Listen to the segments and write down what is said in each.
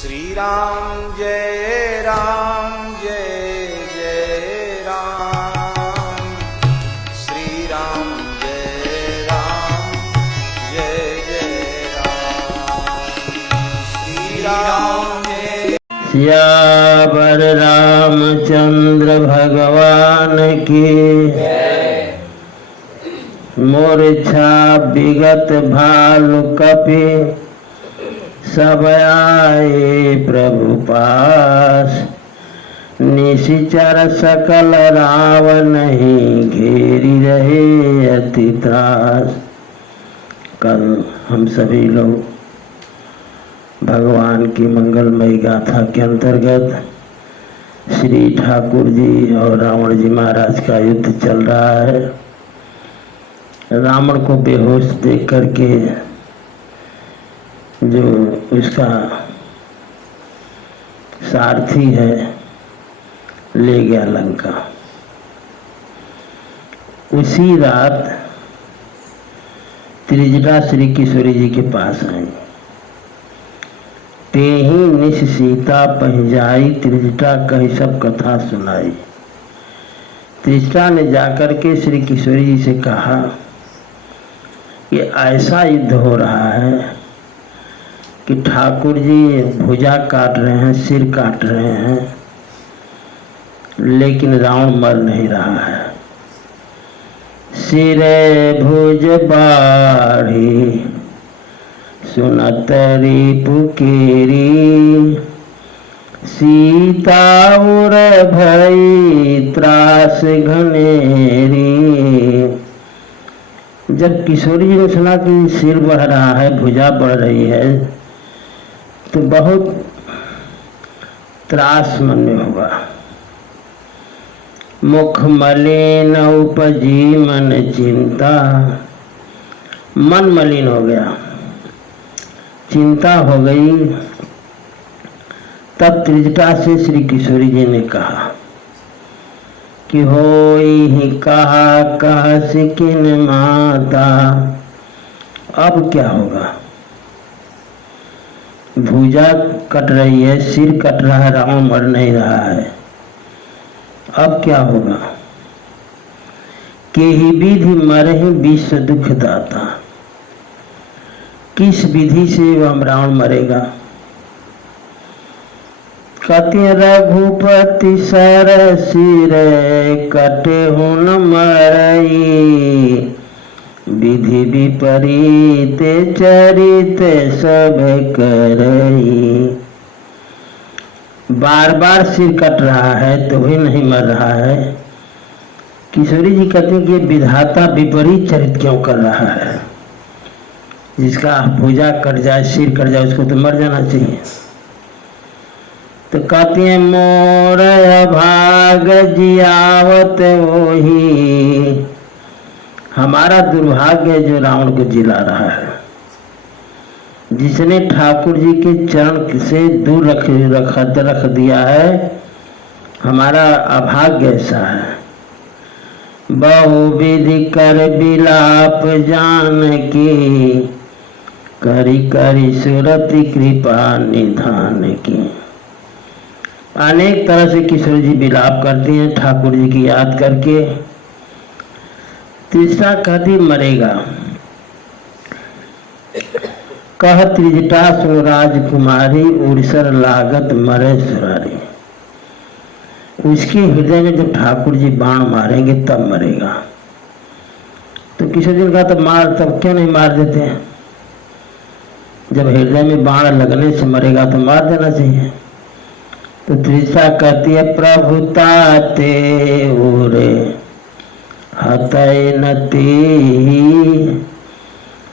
श्री राम जय जय राम, श्री राम जय राम, श्री राम जय। सियावर रामचंद्र भगवान की मूर्छा विगत भालु कपि सब आए प्रभु पास। निशिचर सकल रावण ही घेरी रहे अति त्रास। कल हम सभी लोग भगवान की मंगलमयी गाथा के अंतर्गत श्री ठाकुर जी और रावण जी महाराज का युद्ध चल रहा है। रावण को बेहोश देख करके जो उसका सारथी है ले गया लंका। उसी रात त्रिजटा श्री किशोरी जी के पास आई। ते ही निश सीता पहजाई, त्रिजटा कही सब कथा सुनाई। त्रिजटा ने जाकर के श्री किशोरी जी से कहा कि ऐसा युद्ध हो रहा है कि ठाकुर जी भुजा काट रहे हैं, सिर काट रहे हैं, लेकिन रावण मर नहीं रहा है। सिरे भुज बाढ़ी सुनत रिपु केरी, सीता उर भई त्रास घनेरी। जब किशोरी जी ने सुना कि सिर बढ़ रहा है, भुजा बढ़ रही है, तो बहुत त्रास मन में होगा। मुख मलिन उपजी मन चिंता, मन मलिन हो गया, चिंता हो गई। तब त्रिजटा से श्री किशोरी जी ने कहा कि होई ही कहा कह सिकिन माता। अब क्या होगा? भुजा कट रही है, सिर कट रहा है, रावण मर नहीं रहा है। अब क्या होगा? के ही विधि मरे ही विश्व दुख दाता। किस विधि से वह रावण मरेगा? कति रघुपति सर सिर कटे हो न मरई, विधि विपरीत चरित सब करई। बार बार सिर कट रहा है तो भी नहीं मर रहा है। किशोरी जी कहते हैं कि विधाता विपरीत चरित क्यों कर रहा है? जिसका भुजा कट जाए, सिर कट जाए, उसको तो मर जाना चाहिए। तो कहते हैं मोर भाग जियावत वही, हमारा दुर्भाग्य जो रावण को जिला रहा है। जिसने ठाकुर जी के चरण से दूर रख दिया है, हमारा अभाग्य ऐसा है। बहु विधि कर बिलाप जान की, करी करी सुरति कृपा निधान की। अनेक तरह से किशोर जी विलाप करती हैं ठाकुर जी की याद करके। तीसरा कहती मरेगा। कह त्रिजटा सुन राजकुमारी, उड़सर लागत मरे सुरारी। उसके हृदय में जब ठाकुर जी बाण मारेंगे तब मरेगा। तो किशोर जी ने कहा तब मार, तब क्यों नहीं मार देते हैं? जब हृदय में बाण लगने से मरेगा तो मार देना चाहिए। तो त्रिजटा कहती है प्रभुता ते उरे हतय नती,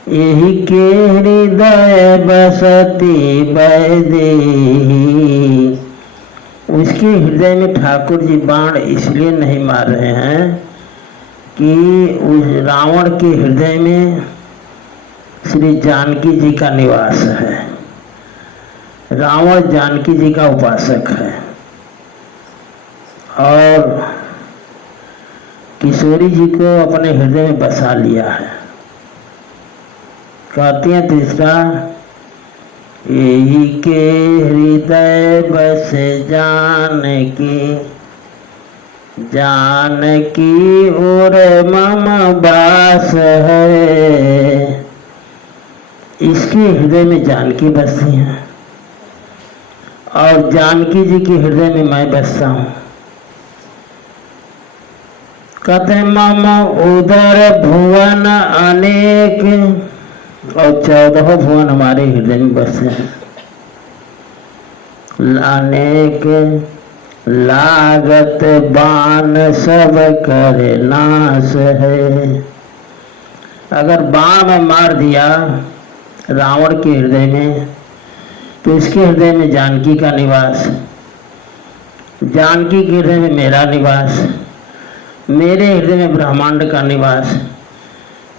यही के हृदय बसती बैदेही। उसके हृदय में ठाकुर जी बाण इसलिए नहीं मार रहे हैं कि उस रावण के हृदय में श्री जानकी जी का निवास है। रावण जानकी जी का उपासक है और किशोरी जी को अपने हृदय में बसा लिया है। कहती हैं तीसरा यही के हृदय बस जानकी और मम बास है। इसके हृदय में जानकी बसती हैं और जानकी जी के हृदय में मैं बसता हूँ। कहते मम उदर भुवन अनेक, और 14 भुवन हमारे हृदय में बसे हैं। अनेक लागत बाण सब करे नाश है। अगर बाण में मार दिया रावण के हृदय में, तो इसके हृदय में जानकी का निवास, जानकी के हृदय में मेरा निवास, मेरे हृदय में ब्रह्मांड का निवास।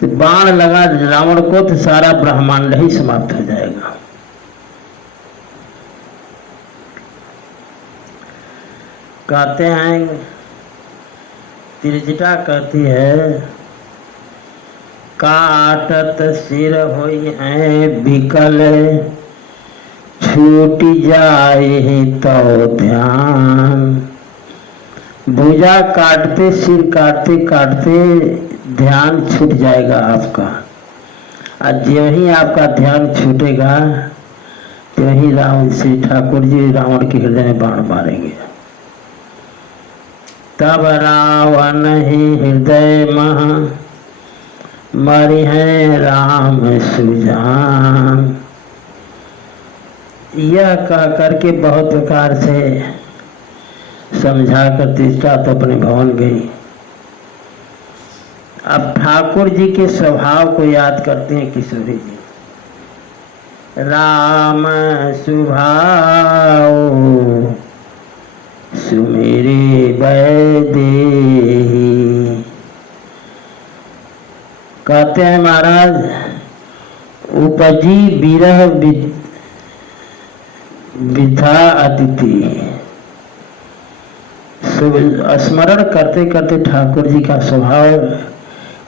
तो बाण लगा रावण को तो सारा ब्रह्मांड ही समाप्त हो जाएगा। कहते हैं त्रिजटा कहती है काटत सिर होई है विकल, छूट जाए तो ध्यान। भुजा काटते सिर काटते काटते ध्यान छूट जाएगा आपका, और जो ही आपका ध्यान छूटेगा तो ही रावण श्री ठाकुर जी रावण के हृदय में बाण मारेंगे। तब रावण ही हृदय महा मरि है राम सुजान। यह कह करके बहुत प्रकार से समझा कर त्रिजटा तो अपने भवन गई। अब ठाकुर जी के स्वभाव को याद करते हैं किशोरी जी। राम सुभाव सुमेरे वैदेही। कहते हैं महाराज उपजी विरह विधा अतिथि। स्मरण करते करते ठाकुर जी का स्वभाव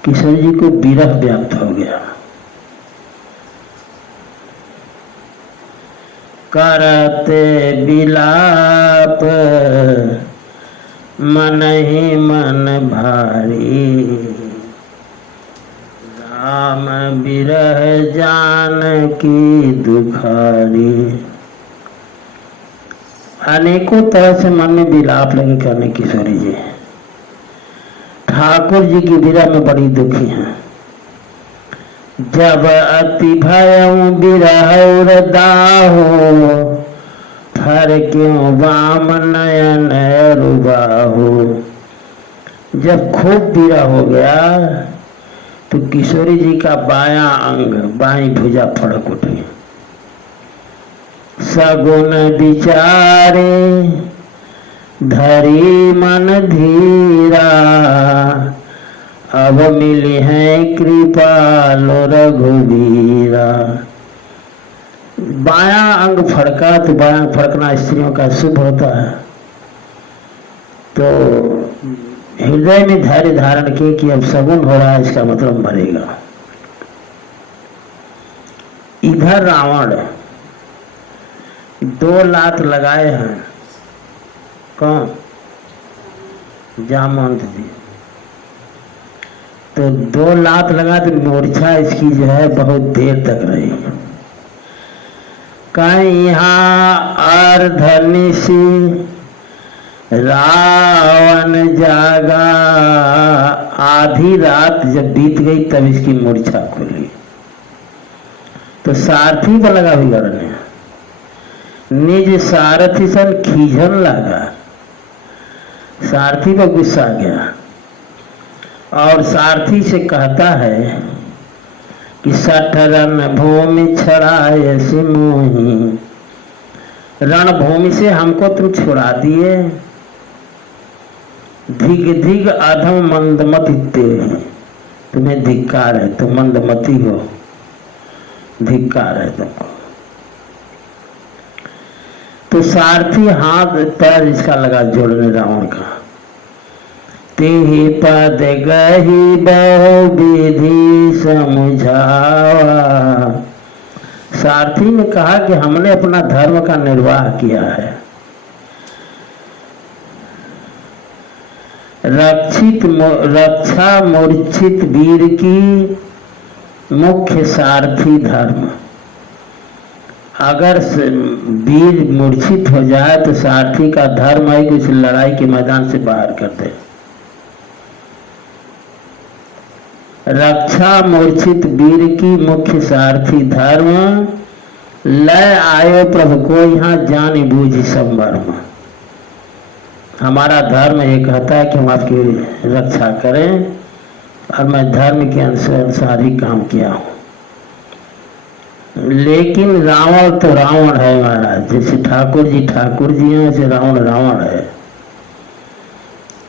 किशोर जी को विरह व्याप्त हो गया। करते विलाप मन ही मन भारी, राम विरह जानकी दुखारी। अनेकों तरह से मन में विलाप लगे करने किशोरी जी। ठाकुर जी की विरह में बड़ी दुखी हैं। जब अति भयं विरह दाहो, थर क्यों वाम नयन रुबाहो। जब खूब विरह हो गया तो किशोरी जी का बायां अंग बाईं भुजा फड़क उठी। सगुन विचारे धरी मन धीरा, अब मिली है कृपालो रघुवीरा। बायां अंग फड़का तो बायां फड़कना स्त्रियों का शुभ होता है। तो हृदय में धैर्य धारण किए कि अब सगुन हो रहा है, इसका मतलब मरेगा। इधर रावण 2 लात लगाए हैं। कौन? जामवंत जी। तो 2 लात लगा तो मूर्छा इसकी जो है बहुत देर तक रही। कहीं अर्धनिशी रावण जागा, आधी रात जब बीत गई तब इसकी मूर्छा खुली। तो सारथी पर लगा बिगड़ने, निज सारथी सन खींचन लगा। सारथी पर गुस्सा आ गया और सारथी से कहता है कि 60 रणभूमि छड़ाए सिमोही। रणभूमि से हमको तुम छुड़ा दिए। धिग धिग अधम मंदमति ते, तुम्हें धिक्कार है, तुम मंदमती हो, धिक्कार है तुमको। तो सारथी हाथ पैर इसका लगा जोड़ने रावण का। तेहि पद गही बहु विधि समझावा, सारथी ने कहा कि हमने अपना धर्म का निर्वाह किया है। रक्षा मूर्छित वीर की मुख्य सारथी धर्म। अगर वीर मूर्छित हो जाए तो सारथी का धर्म है कि उसे लड़ाई के मैदान से बाहर कर दे। रक्षा मूर्छित वीर की मुख्य सारथी धर्म। लय आयो प्रभु को यहाँ जान बूझ सब मर्म। हमारा धर्म ये कहता है कि हम आपकी रक्षा करें और मैं धर्म के अनुसार ही काम किया हूँ। लेकिन रावण तो रावण है महाराज। जैसे ठाकुर जी हैं वैसे रावण रावण है।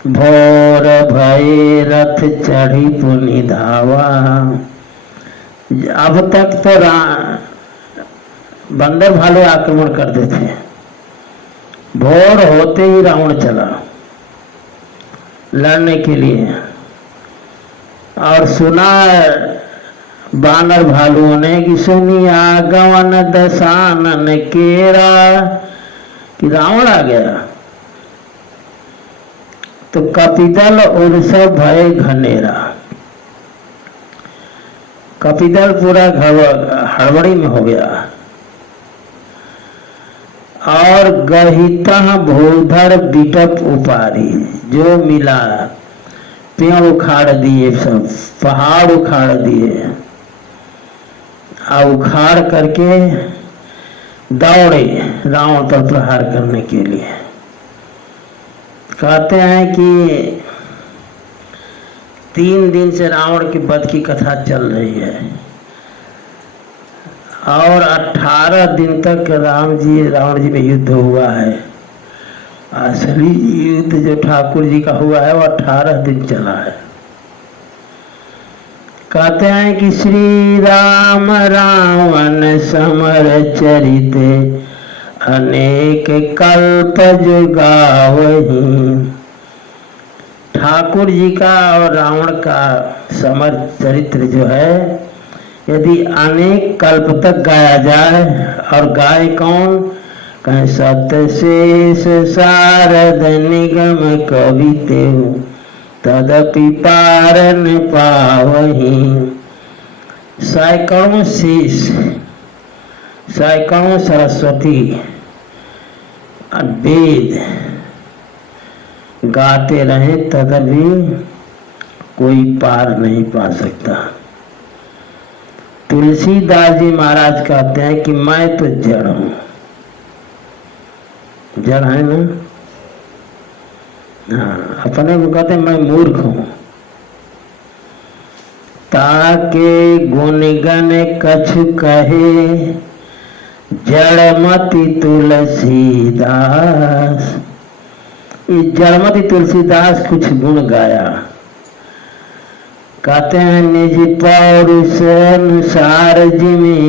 भोर भय रथ चढ़ी पुनि धावा। अब तक तो बंदर भालू आक्रमण कर देते हैं। भोर होते ही रावण चला लड़ने के लिए और सुना बानर भालुओं ने कि सुनिया गवन दशानन केरा कि रावण आ गया। तो कपिदल और सब भय घनेरा। कपिदल पूरा हड़बड़ी में हो गया और गहिता भूधर बिटप उपारी। जो मिला पेड़ उखाड़ दिए, सब पहाड़ उखाड़ दिए और उखाड़ करके दौड़े रावण पर प्रहार करने के लिए। कहते हैं कि 3 दिन से रावण के वध की कथा चल रही है और 18 दिन तक रावण जी में युद्ध हुआ है। असली युद्ध जो ठाकुर जी का हुआ है वो 18 दिन चला है। कहते हैं कि श्री राम रावण समर चरिते अनेक कल्प जुगावही। ठाकुर जी का और रावण का समर चरित्र जो है यदि अनेक कल्प तक गाया जाए, और गाय कौन? कहें सत्य शेष शारद निगम कविते तदपि पार न पावही। सैकड़ों शेष, सैकड़ों सरस्वती वेद गाते रहे तदपि कोई पार नहीं पा सकता। तुलसीदास जी महाराज कहते हैं कि मैं तो जड़ हूं। जड़ है ना? हाँ, अपने को कहते हैं मैं मूर्ख हूं। ताके गुणगण कछु कहे जड़मति तुलसीदास। ये जड़मति तुलसीदास कुछ गुण गाया। कहते हैं निज पौरुष अनुसार जिमी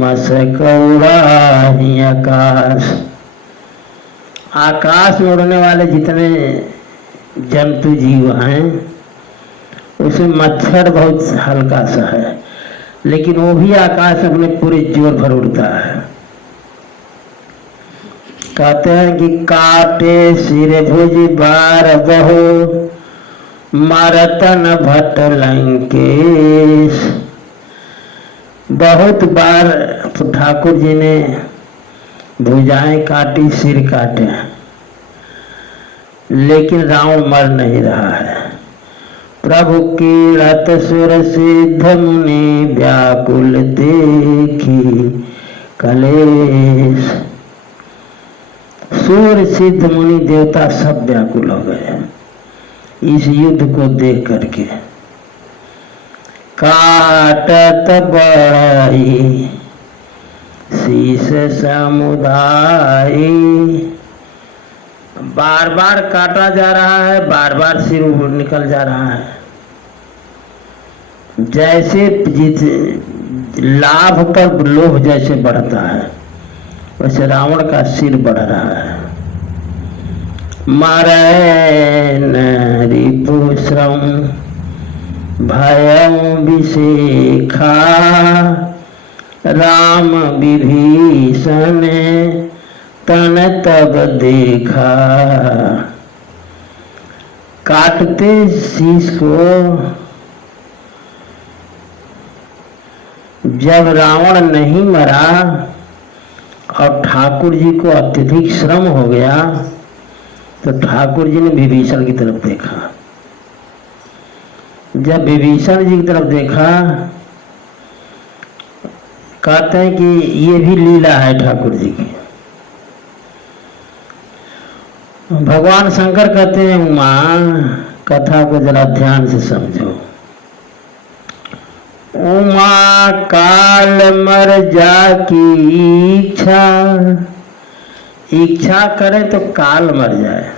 मसकौड़ाही आकाश। आकाश में उड़ने वाले जितने जंतु जीव हैं उसमें मच्छर बहुत हल्का सा है, लेकिन वो भी आकाश अपने पूरे जोर भर उड़ता है। कहते हैं कि काटे सिर भुज बार बहु मरतन भट्ट लंकेश। बहुत बार ठाकुर जी ने भुजाएं काटी, सिर काटे, लेकिन रावण मर नहीं रहा है। प्रभु की रत सुर सिद्ध मुनि व्याकुल देखी कलेश। सुर सिद्ध मुनि देवता सब व्याकुल हो गए इस युद्ध को देख करके। काटत बढ़ाई शीश समुदाय। बार बार काटा जा रहा है, बार बार सिर निकल जा रहा है। जैसे लाभ पर लोभ जैसे बढ़ता है वैसे रावण का सिर बढ़ रहा है। मरै रिपुश्रम भयं विशेखा। राम विभीषण तन तब देखा। काटते शीश को जब रावण नहीं मरा और ठाकुर जी को अत्यधिक श्रम हो गया तो ठाकुर जी ने विभीषण की तरफ देखा। जब विभीषण जी की तरफ देखा, कहते हैं कि ये भी लीला है ठाकुर जी की। भगवान शंकर कहते हैं, उमा कथा को जरा ध्यान से समझो। उमा काल मर जा की इच्छा करे तो काल मर जाए।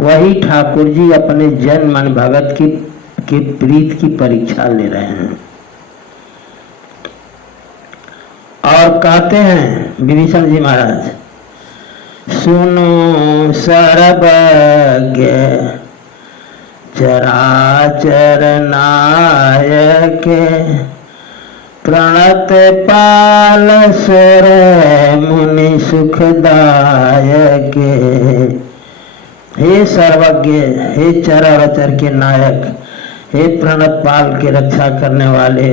वही ठाकुर जी अपने जन मन भगत की प्रीत की परीक्षा ले रहे हैं। और कहते हैं विभीषण जी महाराज, सुनो सर्वज्ञ चराचर नायक प्रणत पाल स्वर मुनि सुखदायक। हे सर्वज्ञ, हे चराचर के नायक, हे प्रणत पाल के रक्षा करने वाले,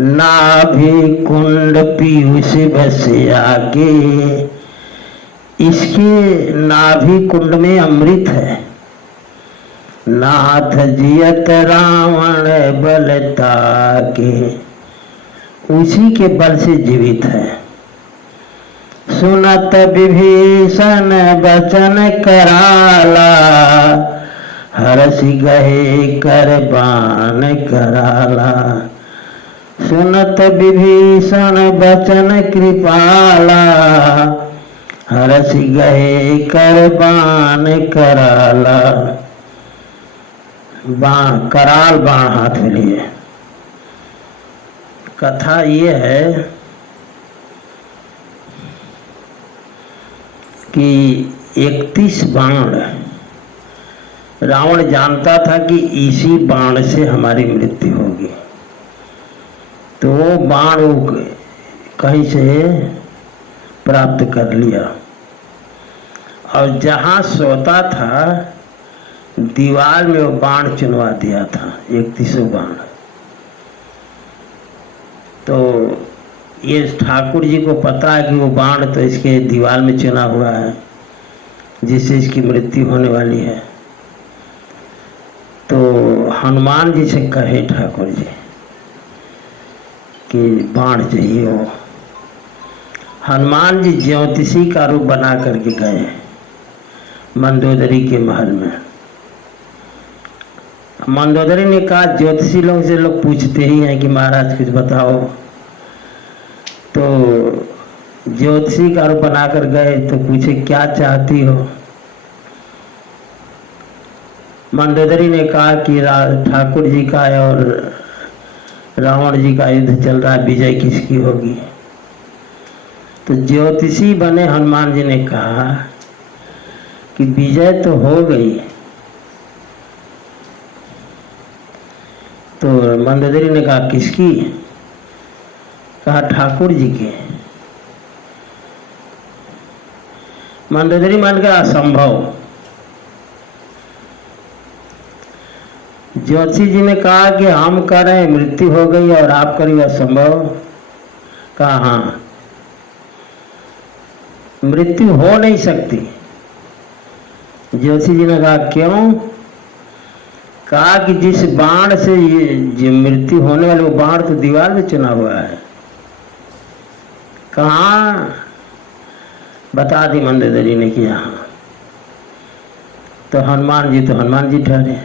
नाभि कुंड पीयूष बसे आगे। इसके नाभि कुंड में अमृत है। नाथ जियत रावण बलता के, उसी के बल से जीवित है। सुनत विभीषण बचन कराला, हरसि गहे कर बाण कराला। सुनत विभीषण बचन कृपाला, हरसि गहे कर बाण कराला। कराल बाण हाथ में लिए। कथा ये है कि 31 बाण रावण जानता था कि इसी बाण से हमारी मृत्यु होगी, तो वो बाण कहीं से प्राप्त कर लिया और जहां सोता था दीवार में वो बाण चुनवा दिया था, 31 बाण। तो ये ठाकुर जी को पता है कि वो बाण तो इसके दीवार में चुना हुआ है जिससे इसकी मृत्यु होने वाली है। तो हनुमान जी से कहे ठाकुर जी कि बाण चाहिए हो। हनुमान जी ज्योतिषी का रूप बना करके गए मंदोदरी के महल में। मंदोदरी ने कहा, ज्योतिषी लोग से लोग पूछते ही हैं कि महाराज कुछ बताओ। तो ज्योतिषी का रूप बनाकर गए तो पूछे क्या चाहती हो। मंदोदरी ने कहा कि ठाकुर जी का और रावण जी का युद्ध चल रहा है, विजय किसकी होगी। तो ज्योतिषी बने हनुमान जी ने कहा कि विजय तो हो गई। तो मंदोदरी ने कहा किसकी। कहा ठाकुर जी की। मंदोदरी मान गया असंभव। ज्योतिषी जी ने कहा कि हम कह रहे हैं मृत्यु हो गई और आप करिए असंभव। कहा हाँ, मृत्यु हो नहीं सकती। ज्योतिषी जी ने कहा क्यों। कहा कि जिस बाण से ये जो मृत्यु होने वाले वो बाण तो दीवार में चुना हुआ है। कहाँ। बता दी मंदोदरी ने कि यहाँ। तो हनुमान जी ठहरे,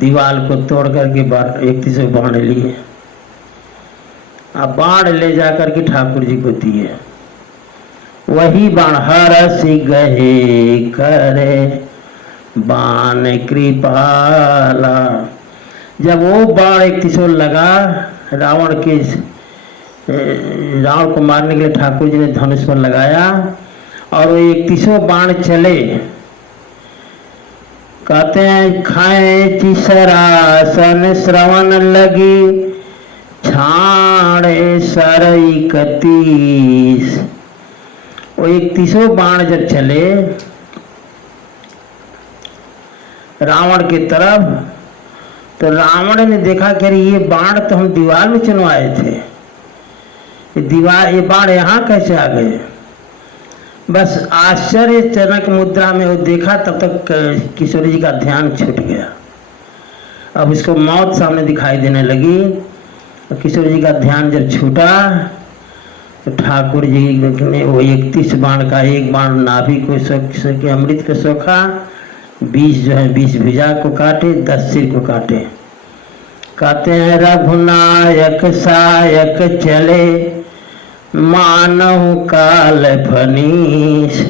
दीवार को तोड़ करके 31 बाण लिए। अब बाण ले जाकर के ठाकुर जी को दिए। वही बाण हरसि गहे करे बाण कृपाला। जब वो बाण 31 लगा रावण को मारने के लिए ठाकुर जी ने धनुष पर लगाया और वो 31 बाण चले। कहते हैं खाए चिसरासन श्रवण लगी ठाणे सर 31। वो 31वां बाण जब चले रावण की तरफ, तो रावण ने देखा कि अरे ये बाण तो हम दीवार में चुनवाए थे, ये बाण यहाँ कैसे आ गए। बस आश्चर्यजनक मुद्रा में वो देखा, तब तक किशोर जी का ध्यान छूट गया। अब उसको मौत सामने दिखाई देने लगी। तो किशोर जी का ध्यान जब छूटा तो ठाकुर जी ने वो 31 बाण का एक बाण नाभि को के अमृत को सोखा, 20 जो है 20 भुजा को काटे, 10 सिर को काटे। कहते हैं रघुनायक सायक चले मानव काल फनीस।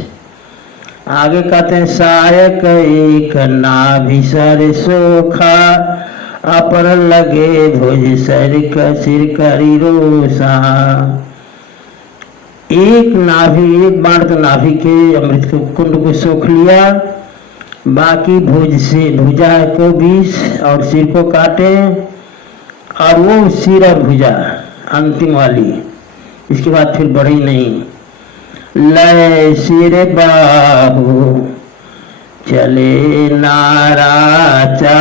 आगे कहते हैं सायक एक नाभि सर सोखा, अपर लगे भुज सर का सिर करी रोसा। एक नाभि, एक बाण तो नाभि के अमृत को कुंड को सोख लिया, बाकी भुज से भुजा को 20 और सिर को काटे, और वो सिर और भुजा अंतिम वाली, इसके बाद फिर बढ़ी नहीं। लय सिर बाहु चले नाराचा।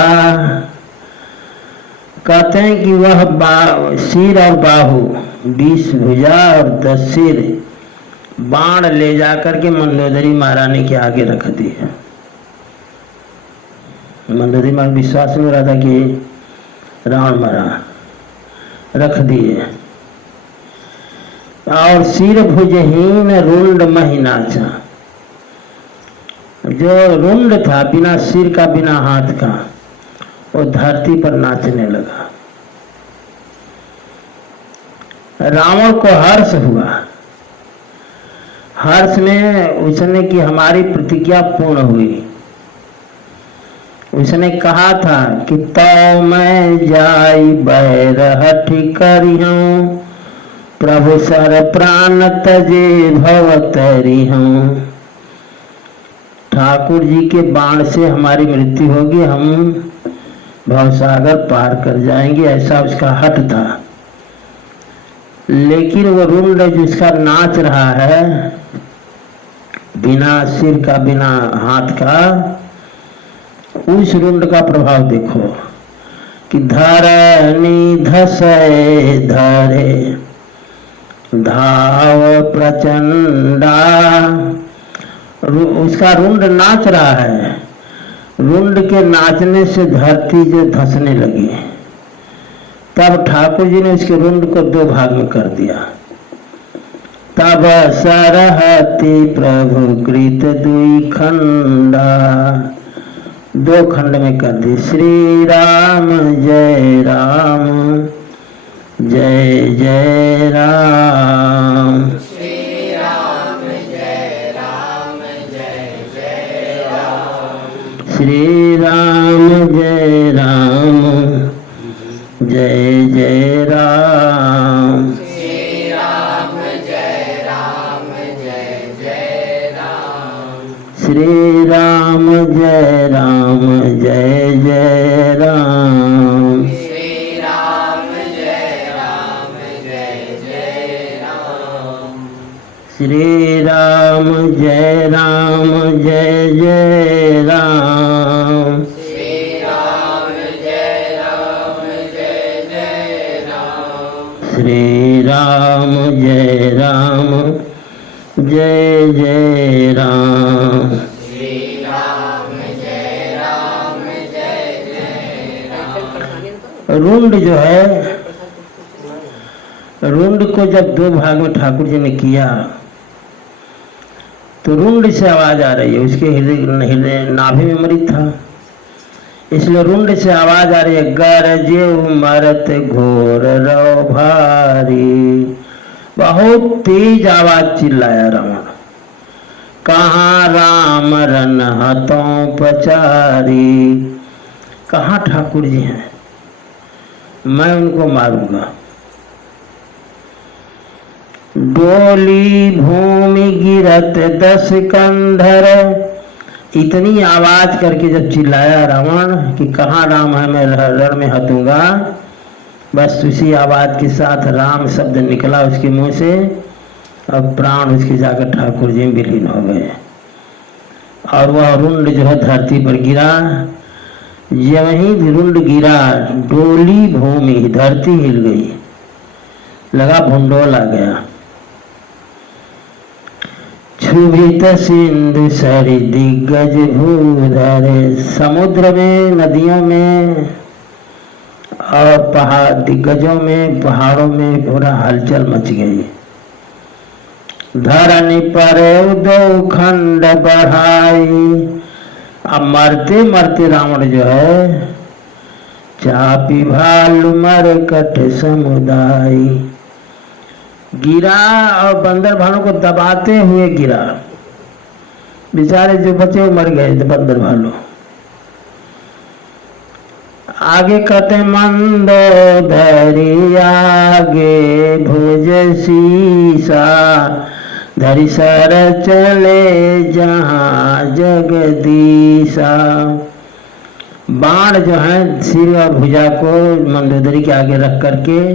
कहते हैं कि वह सिर और बाहु 20 भुजा और 10 सिर बाण ले जाकर के मंदोदरी महारानी के आगे रख दिए। मंदोदरी महारानी विश्वास में रहा था कि रावण मरा, रख दिए। और सिर भुजहीन रुंड महिनाचा, जो रुंड था बिना सिर का बिना हाथ का, वो धरती पर नाचने लगा। रावण को हर्ष हुआ। हर्ष में उसने कि हमारी प्रतिज्ञा पूर्ण हुई। उसने कहा था कि तो मैं जाई बैरहठ करिहूं, प्रभु सर प्राण तजे भवतरिहूं। ठाकुर जी के बाण से हमारी मृत्यु होगी, हम भवसागर पार कर जाएंगे, ऐसा उसका हट था। लेकिन वो रुंड जिसका नाच रहा है बिना सिर का बिना हाथ का, उस रुंड का प्रभाव देखो कि धरनी धसे धरे धाव प्रचंडा। उसका रुंड नाच रहा है, रुंड के नाचने से धरती जो धंसने लगी। तब ठाकुर जी ने उसके रुंड को 2 भाग में कर दिया। तब सरहति प्रभु कृत 2 खंडा, 2 खंड में कर दी। श्री राम जय राम जय जय राम। श्री राम जय राम जय जय राम। श्री राम जय राम जय जय राम। श्री राम जय राम जय जय राम। श्री राम जय राम जय जय राम। श्री राम जय राम जय जय राम। श्री राम जय राम जय जय राम। श्री राम जय राम जय जय राम। श्री राम जय राम जय जय राम। श्री राम जय राम जय जय राम। रुंड जो है, रुंड को जब 2 भाग में ठाकुर जी ने किया तो रुंड से आवाज आ रही है। उसके हृदय नाभि में अमृत था, इसलिए रुंड से आवाज आ रही है। गरजे मरत घोर रो भारी। बहुत तेज आवाज चिल्लाया रावण, कहाँ राम रन हतों पचारी। कहाँ ठाकुर जी हैं, मैं उनको मारूंगा। डोली भूमि गिरत 10 कंधर। इतनी आवाज करके जब चिल्लाया रावण कि कहाँ राम है, मैं रण में हतूंगा, बस उसी आवाज के साथ राम शब्द निकला उसके मुंह से और प्राण उसके जाकर ठाकुर जी में विलीन हो गए। और वह रुंड जो है धरती पर गिरा। वहीं रुंड गिरा, डोली भूमि, धरती हिल गई, लगा भूंडोल आ गया। क्षुभित सिंधु सरि दिग्गज भूधरे, समुद्र में, नदियों में और पहाड़, दिग्गजों में, पहाड़ों में पूरा हलचल मच गई। धरनी पर दो खंड बढ़ाई। अब मरते मरते रावण जो है चापी भालू मरकट समुदाय गिरा और बंदर भालू को दबाते हुए गिरा। बेचारे जो बचे वो मर गए थे बंदर भालू। आगे कहते मंदोदरी आगे भुज शीशा, धरि सर चले जहाँ जगदीशा। बाण जो है सिर और भुजा को मंदोदरी के आगे रख करके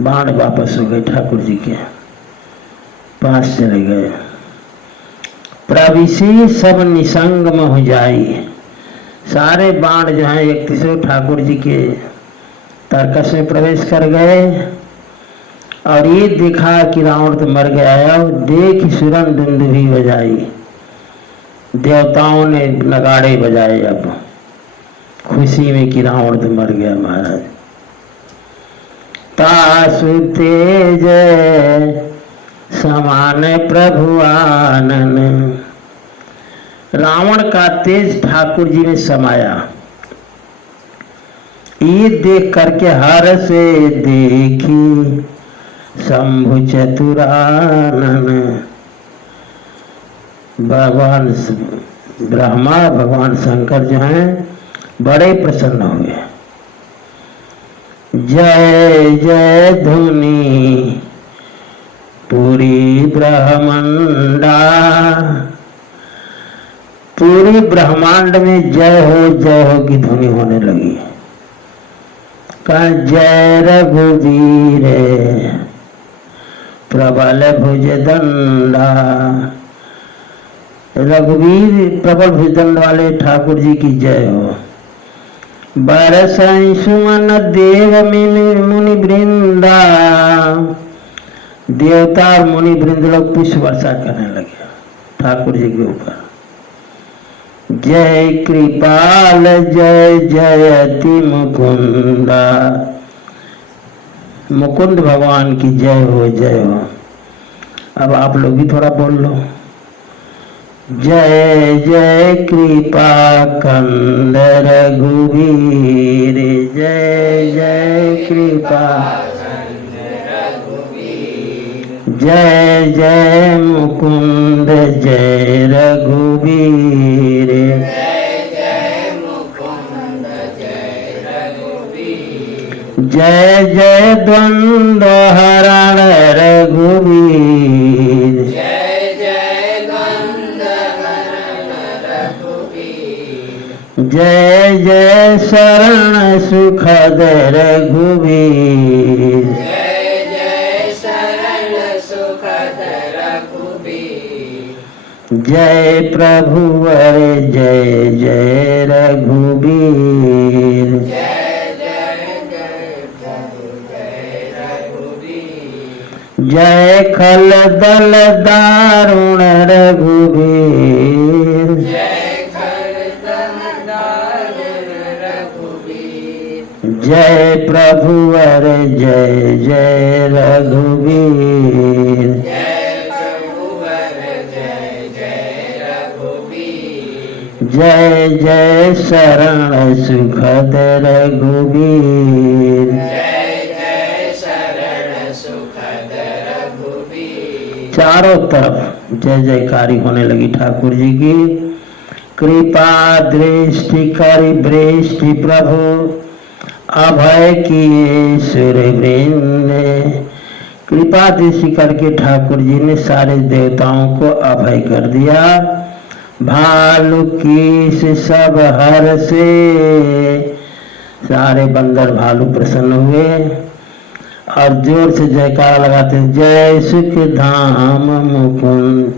बाण वापस हो गए, ठाकुर जी के पास चले गए। प्रविशी सब निसंग में हो जाई। सारे बाण जो हैं एक तीसरे ठाकुर जी के तर्कस में प्रवेश कर गए। और ये देखा कि रावण तो मर गया है, और देख सुरन दुंदुभी बजाई। देवताओं ने नगाड़े बजाए अब खुशी में कि रावण तो मर गया महाराज। तासु तेज समान प्रभु आनन। रावण का तेज ठाकुर जी में समाया। ये देख करके हर से देखी शंभु चतुरानन। भगवान ब्रह्मा, भगवान शंकर जो हैं बड़े प्रसन्न हुए। जय जय धुनी पूरी ब्रह्मांडा। पूरी ब्रह्मांड में जय हो की ध्वनि होने लगी। कहा जय रघुवीर प्रबल भुजदंडा। रघुवीर प्रबल भुजदंड वाले ठाकुर जी की जय हो। बरसई सुमन देव मुनि वृंदा। देवता और मुनि वृंद लोग पुष्प वर्षा करने लगे ठाकुर जी के ऊपर। जय कृपाल जय जयति मुकुंदा। मुकुंद भगवान की जय हो जय हो। अब आप लोग भी थोड़ा बोल लो। जय जय कृपा कंद रघुवीर। जय जय कृपा जय जय मुकुंद जय रघुवीर। जय जय द्वंद्व हरण रघुवीर। जय जय शरण सुखद रघुवीर। जय प्रभुवर जय जय रघुवीर। जय खल दल दारुण रघुवीर। जय प्रभुवर जय जय रघुवीर। जय जय शरण सुखद रघुवीर। चारों तरफ जय जयकारी होने लगी ठाकुर जी की। कृपा दृष्टि करि वृष्टि प्रभु अभय किए सुर वृंद। कृपा दृष्टि करके ठाकुर जी ने सारे देवताओं को अभय कर दिया। भालू कीस सब हर से सारे बंदर भालू प्रसन्न हुए और जोर से जयकारा लगाते, जय सुख धाम मुकुंद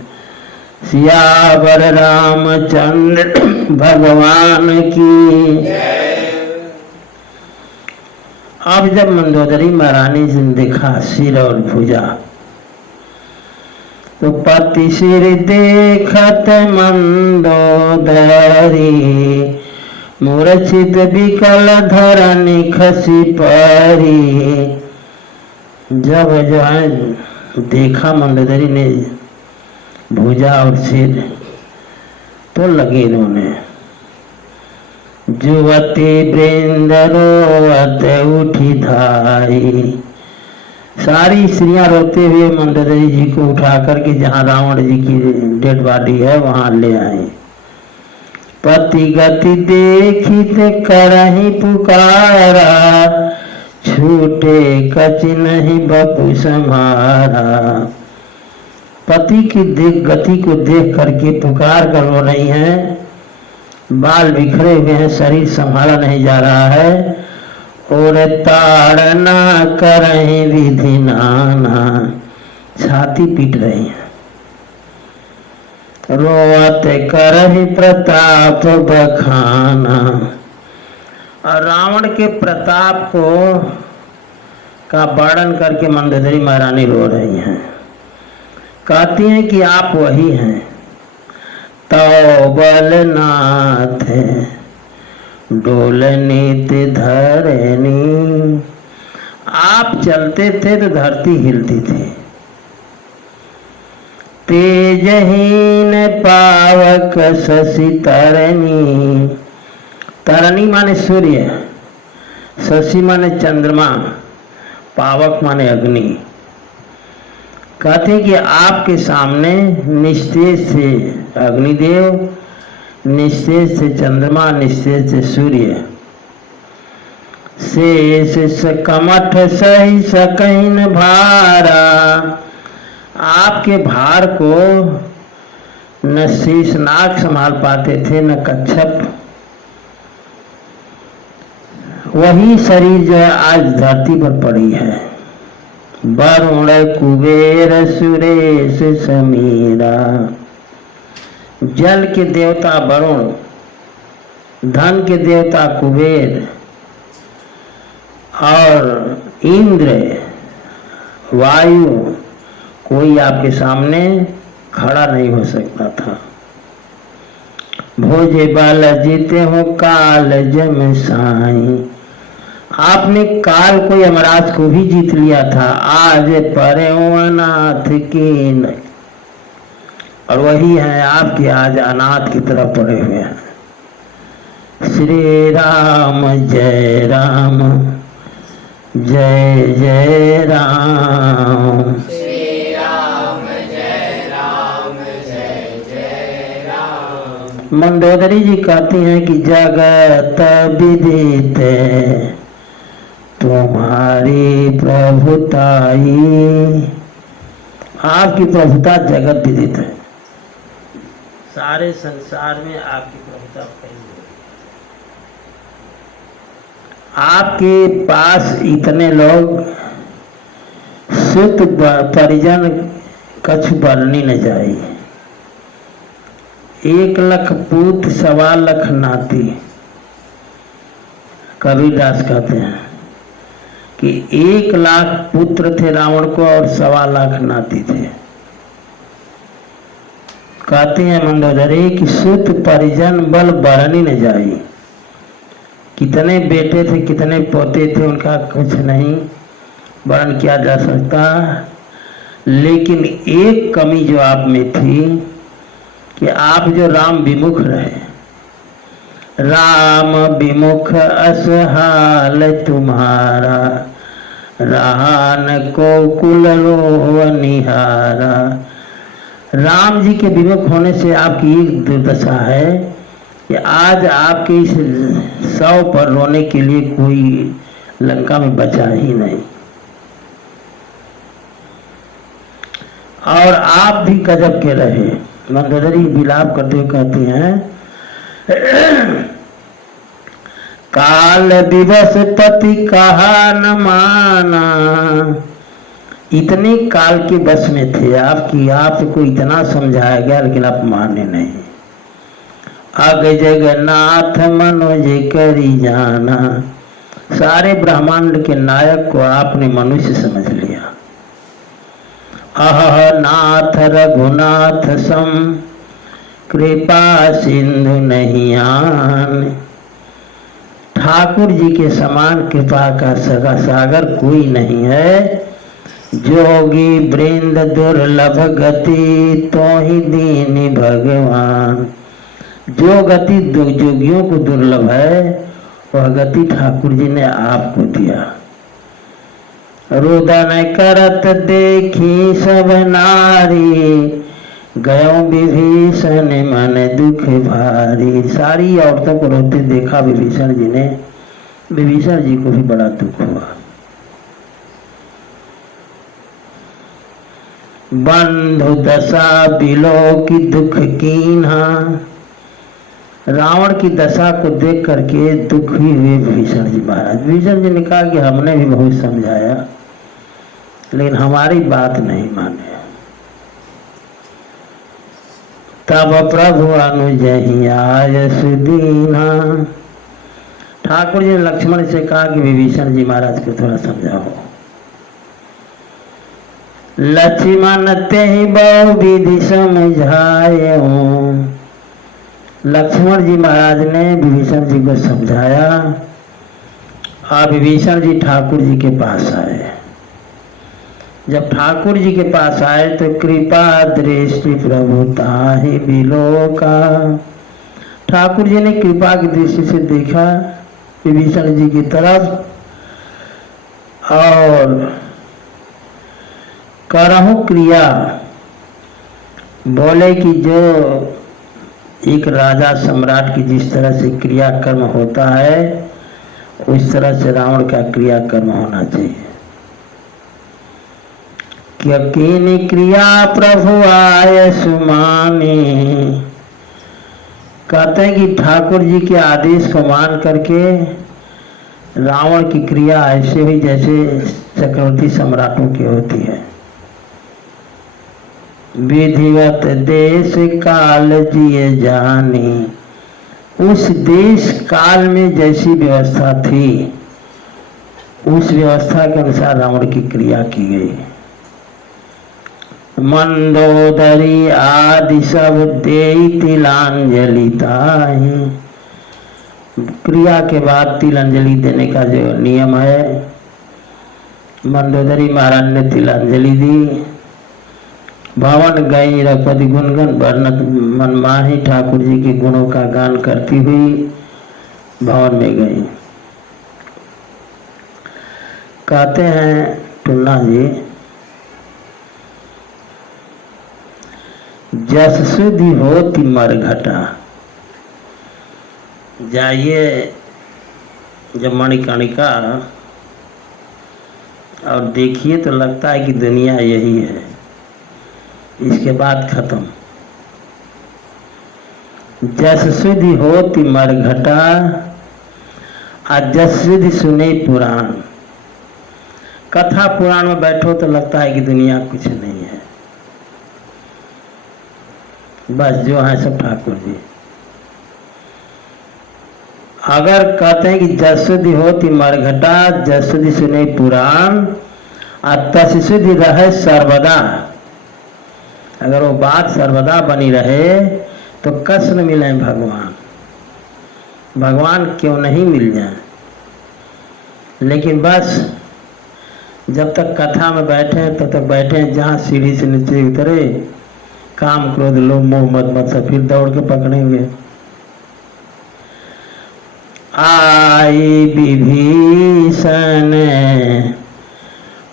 सियावर रामचंद्र भगवान की। अब जब मंदोदरी महारानी ने देखा सिर और भुजा, तो पति सिर देखत मंदोदरी मूर्छित विकल धरनी खसी परी। जब जो है देखा मंदोदरी ने भुजा और सिर, तो लगे रोने। जुवती वृंद रोवत उठी धाई, सारी स्त्रियां रोते हुए मंदोदरी जी को उठा करके जहाँ रावण जी की डेड बॉडी है वहां ले आए। पति गति देखित करहि पुकारा, छूटे कच नहीं बपु सम्हारा। पति की गति को देख करके पुकार कर रो रही हैं, बाल बिखरे हुए हैं, शरीर संभाला नहीं जा रहा है। और ताड़ना करें विधि नाना, छाती पीट रही हैं। रोवत करहि प्रताप बखाना, और रावण के प्रताप को का वर्णन करके मंदोदरी महारानी रो रही हैं। कहती हैं कि आप वही हैं तो बलनाथ डोल नीति धरनी। आप चलते थे तो धरती हिलती थी। तेजहीन पावक शशि तरनी, तरनी माने सूर्य, शशि माने चंद्रमा, पावक माने अग्नि। कहते हैं कि आपके सामने निस्तेज से अग्निदेव, निस्तेज से चंद्रमा, निस्तेज से सूर्य। शेष कमठ सही सकैन भारा, आपके भार को न शेषनाग संभाल पाते थे न कच्छप। वही शरीर जो है आज धरती पर पड़ी है। वरुण कुबेर सुरेश समीरा, जल के देवता वरुण, धन के देवता कुबेर और इंद्र वायु, कोई आपके सामने खड़ा नहीं हो सकता था। भोजे बाल जीते हो काल जम साई, आपने काल को यमराज को भी जीत लिया था। आज परे अनाथ की नहीं, और वही है आपके आज अनाथ की तरफ पड़े हुए हैं। श्री राम जय राम, जय जय राम। श्री राम जय राम, जय जय राम। मंदोदरी जी कहती हैं कि जगत विदित तुम्हारी प्रभुताई, आपकी प्रभुता जगत विदित है। सारे संसार में आपकी प्रभुता फैली है। आपके पास इतने लोग सुत परिजन कछु बरनी न जाए। 1 लाख पूत 1.25 लाख नाती। कबीरदास कहते हैं कि 1 लाख पुत्र थे रावण को और 1.25 लाख नाती थे। कहते हैं मंदोदरी कि सुत परिजन बल बरनी न जाई। कितने बेटे थे, कितने पोते थे, उनका कुछ नहीं वर्णन किया जा सकता। लेकिन एक कमी जो आप में थी कि आप जो राम विमुख रहे। राम विमुख असहाल तुम्हारा, रान को कुल रो निहारा। राम जी के विमुख होने से आपकी एक दुर्दशा है कि आज आपके इस 100 पर रोने के लिए कोई लंका में बचा ही नहीं। और आप भी गजब के रहे। मंदोदरी विलाप करते हुए कहती हैं, काल दिवस पति कहा न माना। इतने काल के बस में थे आप कि आपको इतना समझाया गया लेकिन आप माने नहीं। अग जगन्नाथ मनोज करी जाना। सारे ब्रह्मांड के नायक को आपने मनुष्य समझ लिया। अह नाथ रघुनाथ सम कृपा सिंधु नहीं आन। ठाकुर जी के समान कृपा का सगा सागर कोई नहीं है। जोगी वृंद दुर्लभ गति तो ही दीन भगवान। जो गति जोगियों को दुर्लभ है वह गति ठाकुर जी ने आपको दिया। रुदन करत देखी सब नारी गयो विभीषण मन दुख भारी। सारी औरतों को रोते देखा विभीषण जी ने। विभीषण जी को भी बड़ा दुख हुआ। बंधु दशा बिलो की दुख कीन्हा। रावण की दशा को देख करके दुखी हुए विभीषण जी महाराज। विभीषण जी ने कहा कि हमने भी बहुत समझाया लेकिन हमारी बात नहीं माने। तब प्रभु अनुजहि आय सुदीना। ठाकुर जी ने लक्ष्मण से कहा कि विभीषण जी महाराज को थोड़ा समझाओ। लक्ष्मण ते बहु विधि समझाए। लक्ष्मण जी महाराज ने विभीषण जी को समझाया और विभीषण जी ठाकुर जी के पास आए। जब ठाकुर जी के पास आए तो कृपा दृष्टि प्रभु ताहि बिलोका। ठाकुर जी ने कृपा की दृष्टि से देखा विभीषण जी की तरफ और करहु क्रिया। बोले कि जो एक राजा सम्राट की जिस तरह से क्रियाकर्म होता है उस तरह से रावण का क्रियाकर्म होना चाहिए। यकीनी क्रिया प्रभु आय सुमानी। कहते हैं कि ठाकुर जी के आदेश को मान करके रावण की क्रिया ऐसे हुई जैसे चक्रवर्ती सम्राटों की होती है। विधिवत देश काल जिए जानी। उस देश काल में जैसी व्यवस्था थी उस व्यवस्था के अनुसार रावण की क्रिया की गई। मंदोदरी आदि सब देई तिलांजलि ताहि। क्रिया के बाद तिलांजलि देने का जो नियम है, मंदोदरी महाराज ने तिलांजलि दी। भवन गई रघुपति गुणगन वर्णत मनमाही। ठाकुर जी के गुणों का गान करती हुई भवन में गई। कहते हैं टुन्ना जी, जस सुधि होती मरघटा। जाइए जब मणिकर्णिका और देखिए तो लगता है कि दुनिया यही है, इसके बाद खत्म। जस सुधि होती मरघटा और जस सुधि सुने पुराण। कथा पुराण में बैठो तो लगता है कि दुनिया कुछ नहीं है, बस जो है सब ठाकुर जी। अगर कहते हैं कि जसुधि होती मरघटा जसुधि सुने पुराण और तसुधि रहे सर्वदा। अगर वो बात सर्वदा बनी रहे तो कष्ट न मिले भगवान। भगवान क्यों नहीं मिल जाए, लेकिन बस जब तक कथा में बैठे तब तक बैठे। जहाँ सीढ़ी से नीचे उतरे काम क्रोध लोभ मोह मद मत्सर फिर दौड़ के पकड़ेंगे। आई विभीषण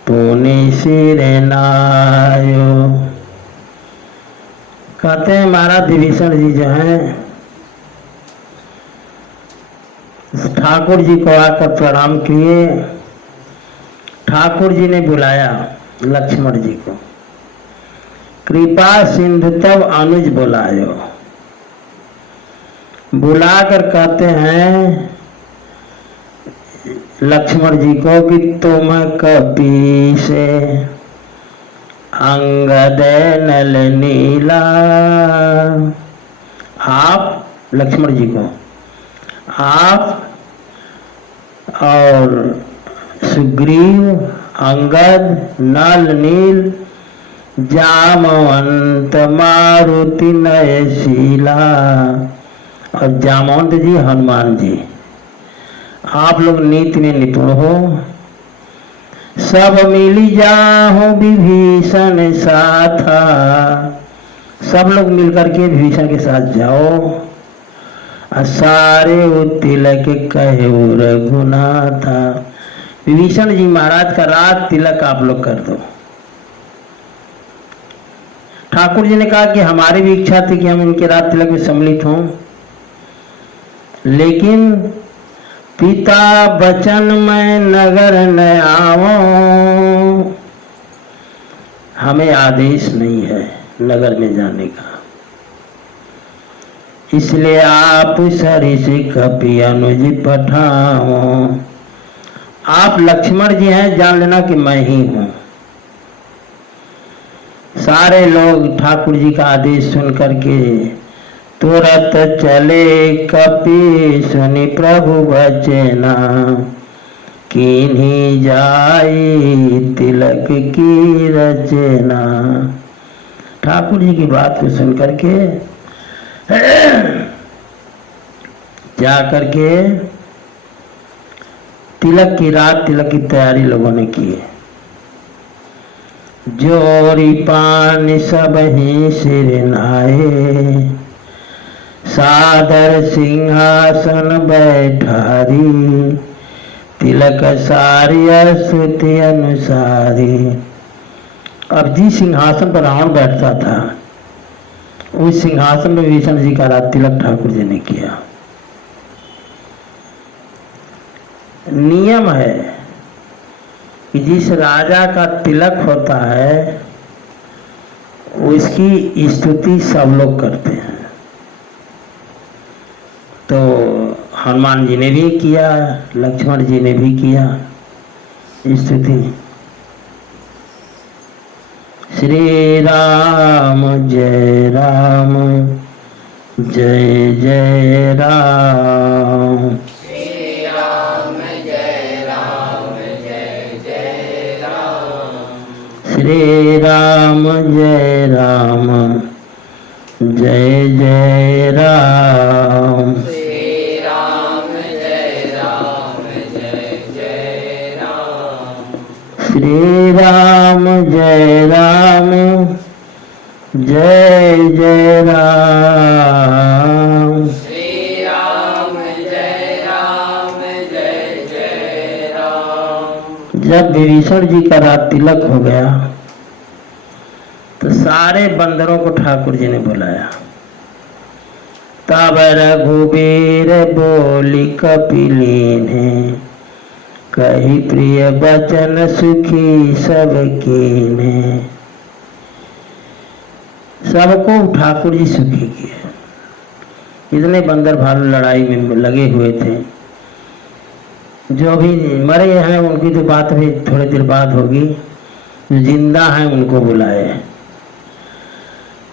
पुनि सिर नायो। कहते हैं महाराज विभीषण जी जो हैं ठाकुर जी को आकर प्रणाम किए। ठाकुर जी ने बुलाया लक्ष्मण जी को। कृपा सिंधु तब अनुज बुलायो। बुलाकर कहते हैं लक्ष्मण जी को कि तुम कपी से अंगद नल नीला। आप लक्ष्मण जी को, आप और सुग्रीव, अंगद, नल, नील, जामवंत, मारुति, नयशीला और जामवंत जी हनुमान जी, आप लोग नीति में निपुण हो। सब मिली जाहो विभीषण साथा, सब लोग मिलकर के विभीषण के साथ जाओ। सारे तिलक कहे रघुनाथा, विभीषण जी महाराज का रात तिलक आप लोग कर दो। ठाकुर जी ने कहा कि हमारी भी इच्छा थी कि हम इनके रात तिलक में सम्मिलित हों, लेकिन पिता बचन में नगर न आवो, हमें आदेश नहीं है नगर में जाने का, इसलिए आप सरिषि कपि अनुज पठाओ। आप लक्ष्मण जी हैं, जान लेना कि मैं ही हूं। सारे लोग ठाकुर जी का आदेश सुन करके तुरंत चले कपि सुनि प्रभु बचना, किन्हीं जाई तिलक की रचना। ठाकुर जी की बात को सुन करके जा करके तिलक की रात तिलक की तैयारी लोगों ने की। जोरी पान सब ही सिर नाये, सादर सिंहासन बैठारी, तिलक सारी स्तुति अनुसारी। अब जिस सिंहासन पर रावण बैठता था, उस सिंहासन में विभीषण जी का रात तिलक ठाकुर जी ने किया। नियम है कि जिस राजा का तिलक होता है उसकी स्तुति सब लोग करते हैं। तो हनुमान जी ने भी किया, लक्ष्मण जी ने भी किया स्तुति। श्री राम जय राम, जय जय राम। श्री राम जय राम, जय जय राम। श्री राम जय राम, जय जय राम। श्री राम जय राम, जय जय राम। श्री राम जय राम, जय जय राम। श्री राम जय राम, जय जय राम। जब विभीषण जी का रात तिलक हो गया तो सारे बंदरों को ठाकुर जी ने बुलाया। तब रघुबीर बोली कपिलीने, कही प्रिय बचन सुखी सब कीने। सबको ठाकुर जी सुखी किए। इतने बंदर भालू लड़ाई में लगे हुए थे। जो भी मरे हैं उनकी तो बात भी थोड़ी देर बाद होगी, जो जिंदा हैं उनको बुलाए।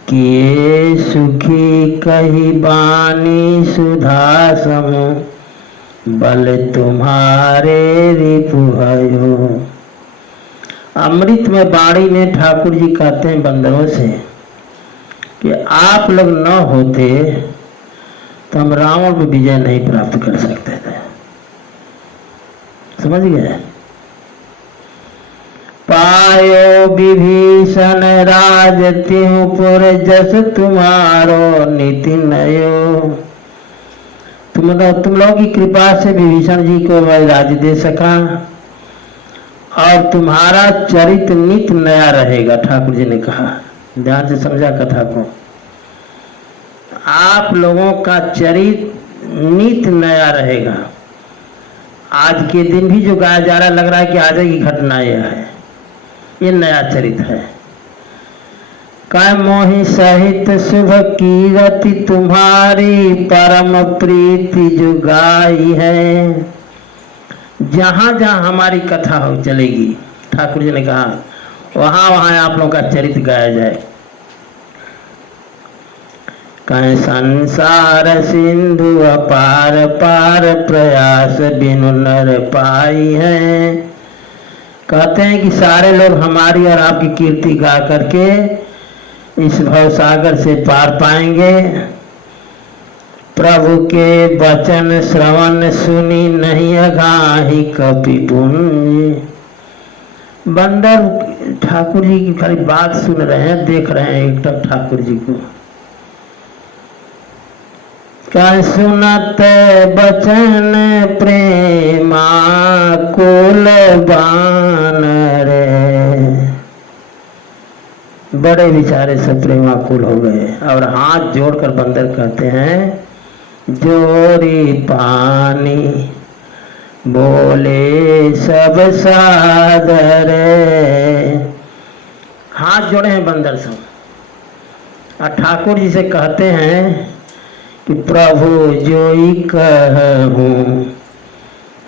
किए सुखी कही बानी सुधा समो, बल तुम्हारे रिपु भयो। अमृत में बाणी में ठाकुर जी कहते हैं बंदरों से कि आप लोग न होते तो हम रावण को विजय नहीं प्राप्त कर सकते थे। समझ गए? पायो विभीषण राज त्यों पुर, जस तुम्हारो नीति नयो। तुम लोगों की कृपा से विभीषण जी को मैं राज्य दे सका और तुम्हारा चरित्र नित नया रहेगा। ठाकुर जी ने कहा, ध्यान से समझा कथा को। आप लोगों का चरित्र नित नया रहेगा। आज के दिन भी जो गाया जा रहा लग रहा है कि आज की घटना यह है, ये नया चरित्र है। कै मोहि सहित शुभ कीरति, तुम्हारी परम प्रीति जो गाई है। जहाँ जहाँ हमारी कथा हो चलेगी, ठाकुर जी ने कहा वहाँ वहाँ आप लोगों का चरित्र गाया जाए। कहें संसार सिंधु अपार पार प्रयास बिनु नर पाई है। कहते हैं कि सारे लोग हमारी और आपकी कीर्ति गा करके इस भवसागर से पार पाएंगे। प्रभु के वचन श्रवण सुनी नहीं अघाही कपि पुण्य। बंदर ठाकुर जी की खाली बात सुन रहे हैं, देख रहे हैं एकटक ठाकुर जी को। क्या सुनत बचन प्रेमा कुल बानर। बड़े बेचारे सब प्रेमाकुल हो गए और हाथ जोड़कर बंदर कहते हैं जोरी पानी बोले सब सादर। हाथ जोड़े हैं बंदर सब और ठाकुर जी से कहते हैं कि प्रभु जोई कहूँ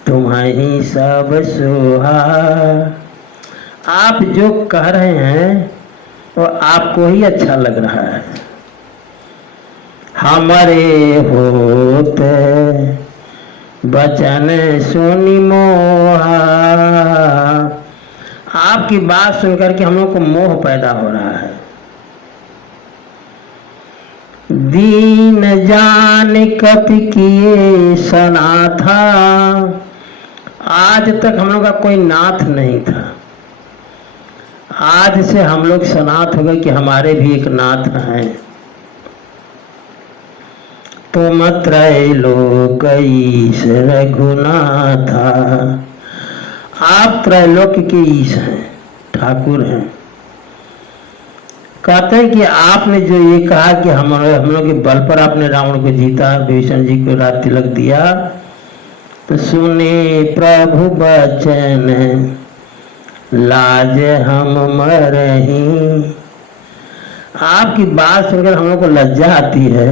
तुम्हारी सब सुहा। आप जो कह रहे हैं वो आपको ही अच्छा लग रहा है। हमारे होत बचन सुनी मोहा। आपकी बात सुनकर के हम लोग को मोह पैदा हो रहा है। दीन जान कपि किए सना था। आज तक हम लोग का कोई नाथ नहीं था, आज से हम लोग सनाथ हो गए कि हमारे भी एक नाथ हैं। तुम त्रैलोक ईश रघुनाथा। आप त्रैलोक के ईश हैं, ठाकुर हैं। कहते हैं कि आपने जो ये कहा कि हम लोग के बल पर आपने रावण को जीता, विभीषण जी को राज तिलक दिया, तो सुने प्रभु वचन लाज हम मरही। आपकी बात सुनकर हम लोग को लज्जा आती है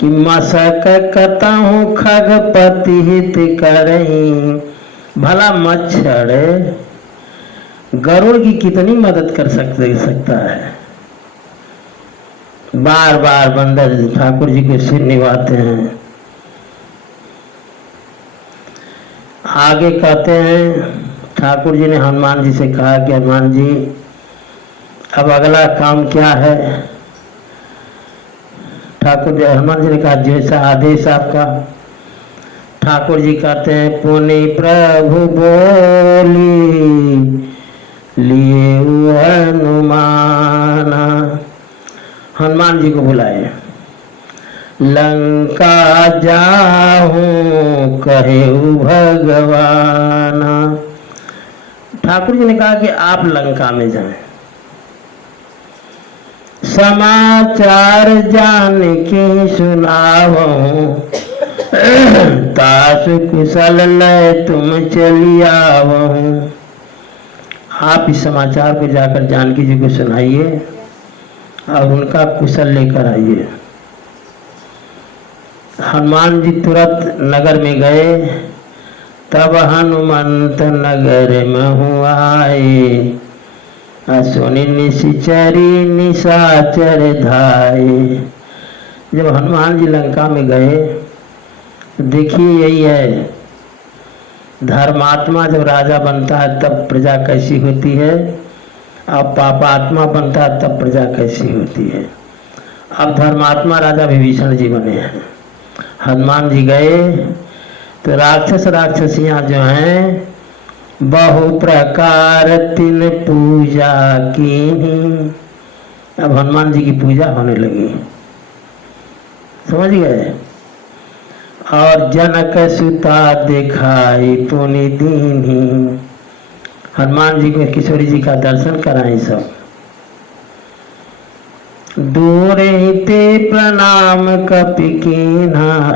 कि मसक कतहूँ खगपति हित करही। भला मच्छर गरुड़ की कितनी मदद कर सकता है। बार बार बंदर ठाकुर जी को सिर निभाते हैं। आगे कहते हैं ठाकुर जी ने हनुमान जी से कहा कि हनुमान जी अब अगला काम क्या है। हनुमान जी ने कहा जैसा आदेश आपका। ठाकुर जी कहते हैं पुनि प्रभु बोली लिए हनुमाना। हनुमान जी को बुलाए। लंका जाहूं कहे भगवाना। ठाकुर जी ने कहा कि आप लंका में जाएं। समाचार जान के सुनावहूं तासु कुशल लय तुम चली आवहूं। आप इस समाचार को जाकर जानकी जी को सुनाइए और उनका कुशल लेकर आइए। हनुमान जी तुरंत नगर में गए। तब हनुमंत नगर में आए सुनि निशिचरी निशाचर धाये। जब हनुमान जी लंका में गए तो देखिए यही है, धर्मात्मा जब राजा बनता है तब प्रजा कैसी होती है, अब पापात्मा बनता है तब प्रजा कैसी होती है। अब धर्मात्मा राजा विभीषण जी बने हैं। हनुमान जी गए तो राक्षसियाँ जो हैं बहु प्रकार तिन पूजा की। अब हनुमान जी की पूजा होने लगी, समझ गए। और जनक सुता दिखाई पुनि दीन्ही। हनुमान जी को किशोरी जी का दर्शन कराए सब। दूर ते प्रणाम कपि कीन्हा।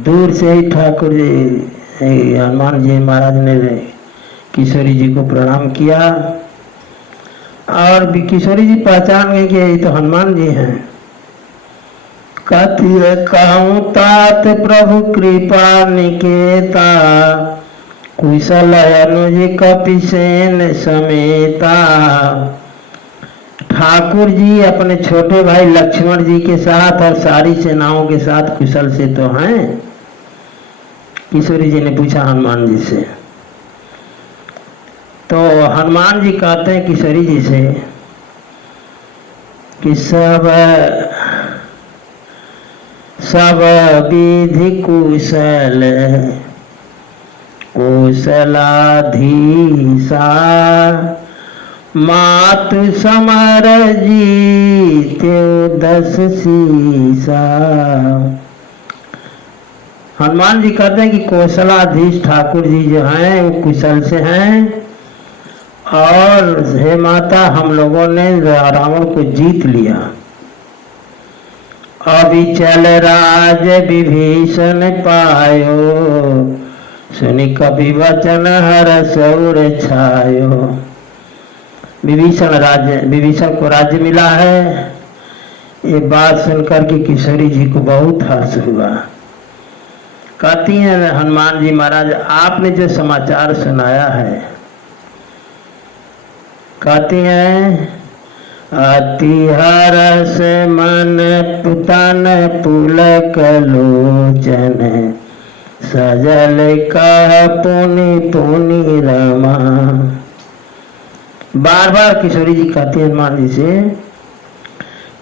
दूर से ही ठाकुर जी हनुमान जी महाराज ने किशोरी जी को प्रणाम किया और किशोरी जी पहचान गई कि ये तो हनुमान जी हैं। कथिय कहूँ तात प्रभु कृपा निकेता, कुशल अनुज कपिसेन समेता। ठाकुर जी अपने छोटे भाई लक्ष्मण जी के साथ और सारी सेनाओं के साथ कुशल से तो हैं। किशोरी जी ने पूछा हनुमान जी से, तो हनुमान जी कहते हैं किशोरी जी से कि सब विधि कुशल कुशलाधीशा, मातु समर जीत्यो 10 शीसा। हनुमान जी कहते हैं कि कौशलाधीश ठाकुर जी जो हैं वो कुशल से हैं, और हे माता हम लोगों ने रावण को जीत लिया। अविचल राज विभीषण पायो, सुनि कपि वचन हर्ष उर छायो। विभीषण को राज्य मिला है। ये बात सुनकर के किशोरी जी को बहुत हर्ष हुआ। कहती हैं हनुमान जी महाराज आपने जो समाचार सुनाया है, कहती हैं अति हर्ष मन पुतन पुलक लोचन, सजल कह पुनि पुनि रमा। बार बार किशोरी जी कहती हैं हनुमान जी से,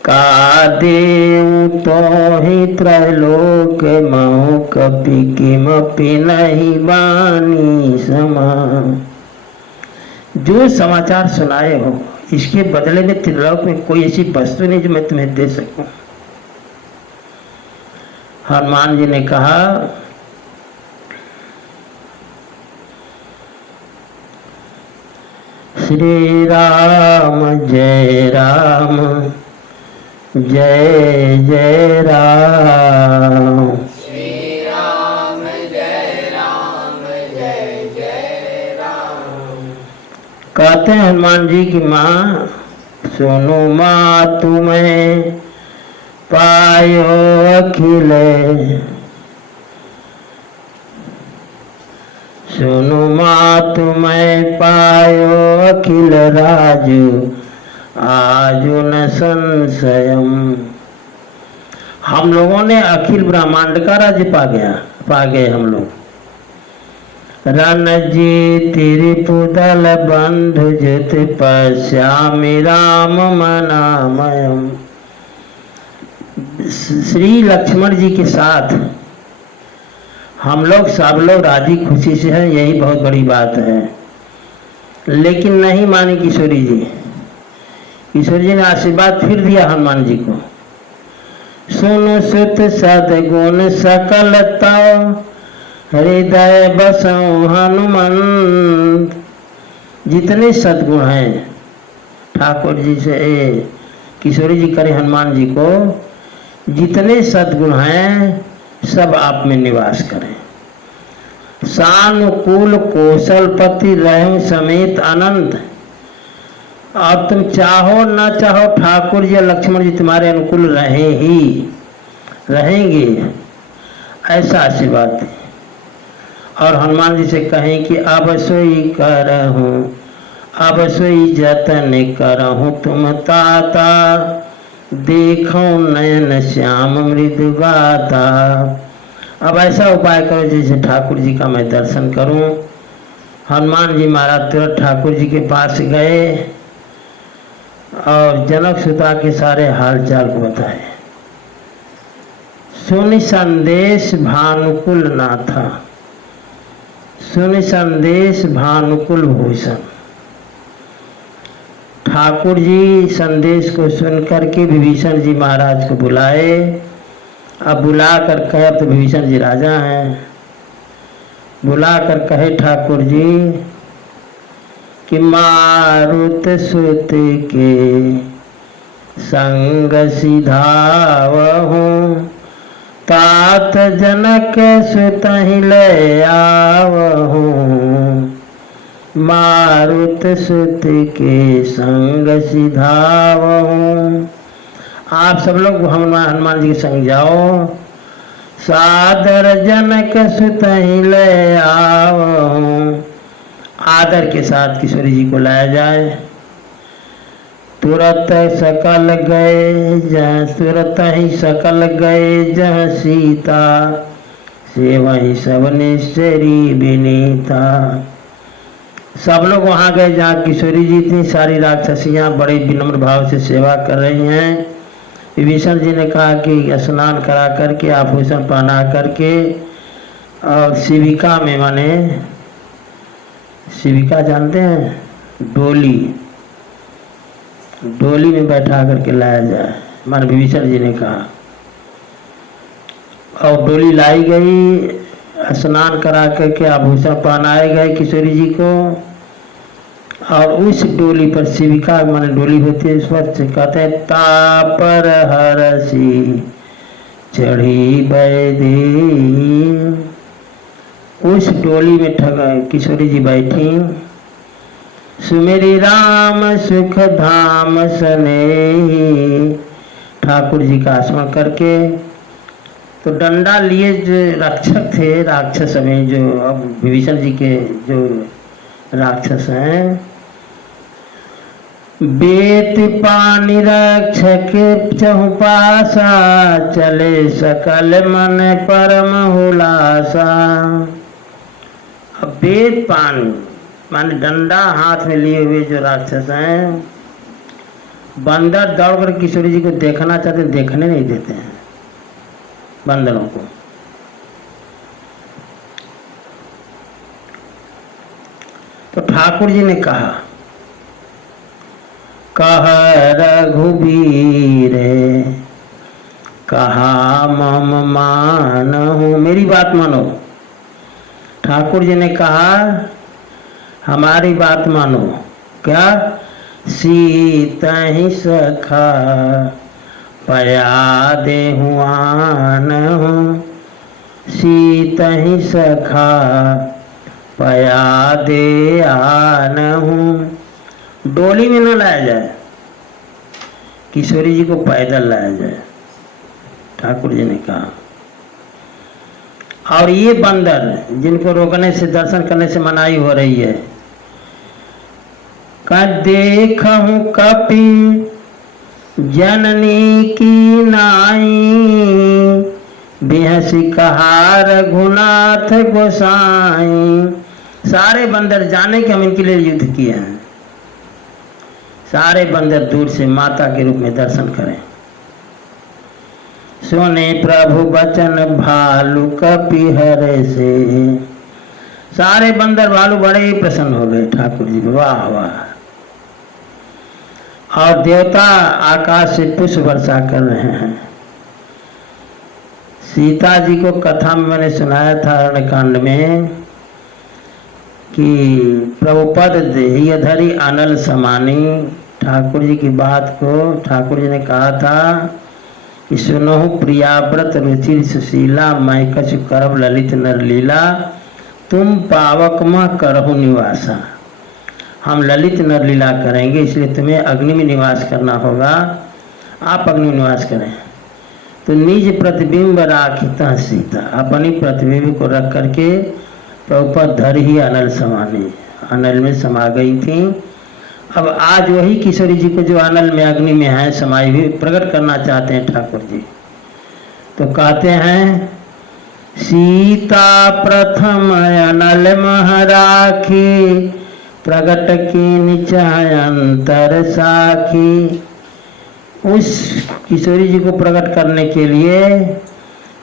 का देव तो ही त्रैलोक महु कपि किमपि नहीं बानी समा। जो समाचार सुनाए हो इसके बदले में त्रिलोक में कोई ऐसी वस्तु नहीं जो मैं तुम्हें दे सकूं। हनुमान जी ने कहा श्री राम जय राम जय जय राम। श्री राम जय राम जय जय राम। कहते हैं हनुमान जी की माँ, सुनो माँ तुम्हें पायो अखिल, सुनो माँ तुम्हें पायो अखिल राजू, आजु न संशयम। हम लोगों ने अखिल ब्रह्मांड का राज्य पा गए हम लोग। रणजीत रिपुदल बंधु जित पश्यामि राम मनामयम। श्री लक्ष्मण जी के साथ हम लोग सब लोग राजी खुशी से हैं, यही बहुत बड़ी बात है। लेकिन नहीं मानी किशोरी जी। किशोरी जी ने आशीर्वाद फिर दिया हनुमान जी को, सुन सुत सदगुण सकलता, हृदय बसौ हनुमंत। जितने सद्गुण हैं ठाकुर जी से किशोरी जी करे हनुमान जी को, जितने सद्गुण हैं सब आप में निवास करें। सानुकूल कौशलपति रहे समेत अनंत। अब तुम चाहो न चाहो ठाकुर जी लक्ष्मण जी तुम्हारे अनुकूल रहेंगे, ऐसा आशीर्वाद दें। और हनुमान जी से कहें कि अब सोई करहूँ, अब सोई जतन करहूँ तुम ताता, देखो नयन श्याम मृदु गाता। अब ऐसा उपाय करो जैसे ठाकुर जी का मैं दर्शन करूं। हनुमान जी महाराज तुरंत ठाकुर जी के पास गए और जनक सुता के सारे हालचाल को बताए। सुनि संदेश भानुकुल नाथा, सुनि संदेश भानुकुल भूषण। ठाकुर जी संदेश को सुनकर के विभीषण जी महाराज को बुलाए। अब बुला कर कहे, अब तो विभीषण जी राजा हैं, बुला कर कहे ठाकुर जी कि मारुत सुत के संग सिधावहु, तात जनक सुत ही ले आवहु। मारुत सुत के संग सिधावहु, आप सब लोग हनुमान जी के संग जाओ। सादर जनक सुतहि ले आओ, आदर के साथ किशोरी जी को लाया जाए। तुरत सकल गए जहाँ, तुरत ही सकल गए जहाँ सीता, से वही सब निश्चरी विनीता। सब लोग वहाँ गए जहाँ किशोरी जी थी। सारी राक्षसियाँ बड़े विनम्र भाव से सेवा कर रही हैं। विभीषण जी ने कहा कि स्नान करा करके, आभूषण पहना करके, और शिविका में, माने शिविका जानते हैं, डोली, डोली में बैठा करके लाया जाए, माने विभीषण जी ने कहा। और डोली लाई गई, स्नान करा करके आभूषण पहनाए गए किशोरी जी को। और उस डोली पर शिविका माने डोली होती है, इस पर कहते हैं तापर हरसी चढ़ी बैदी। उस डोली में किशोरी जी बैठी। सुमेरी राम सुख धाम सने, ठाकुर जी का स्मरण करके। तो डंडा लिए जो रक्षक थे राक्षस में, जो अब विभीषण जी के जो राक्षस हैं, बेत पानी रक्षक चहुपासा, चले सकल मन परम हुलासा। अब बेत पानी माने डंडा हाथ में लिए हुए जो राक्षस हैं, बंदर दौड़कर किशोरी जी को देखना चाहते, देखने नहीं देते हैं बंदरों को। तो ठाकुर जी ने कहा, कह रघुबीर कहा मम मानहु, मेरी बात मानो। ठाकुर जी ने कहा हमारी बात मानो। क्या? सीता ही सखा पया देहुआनहु, सीता ही सखा पया दे आनहु। डोली में न लाया जाए, किशोरी जी को पैदल लाया जाए, ठाकुर जी ने कहा। और ये बंदर जिनको रोकने से, दर्शन करने से मनाही हो रही है, का देखहूं कपि जननी की नाई, बेहसी कहा रघुनाथ गोसाई। सारे बंदर जाने कि हम इनके लिए युद्ध किए हैं। सारे बंदर दूर से माता के रूप में दर्शन करें। सुने प्रभु बचन भालू कपि हरे से। सारे बंदर भालू बड़े ही प्रसन्न हो गए ठाकुर जी, वाह वाह। और देवता आकाश से पुष्प वर्षा कर रहे हैं। सीता जी को कथा में मैंने सुनाया था अरण्यकांड में कि प्रभुपद देहि धरी अनल समानी। ठाकुर जी की बात को ठाकुर जी ने कहा था कि सुनहु प्रियाव्रत रुचिर सुशीला, मैं कछु करब ललित नर लीला, तुम पावक माँ करहु निवासा। हम ललित नर लीला करेंगे, इसलिए तुम्हें अग्नि में निवास करना होगा। आप अग्नि में निवास करें। तो निज प्रतिबिंब राखिता सीता, अपनी प्रतिबिंब को रख करके प्रभुपद धर ही अनल समानी, अनल में समा गई थी। अब आज वही किशोरी जी को जो अनल में अग्नि में है समाई हुई प्रकट करना चाहते हैं ठाकुर जी। तो कहते हैं सीता प्रथम अनल मह राखी, प्रगट की निचाय अंतर साखी। उस किशोरी जी को प्रकट करने के लिए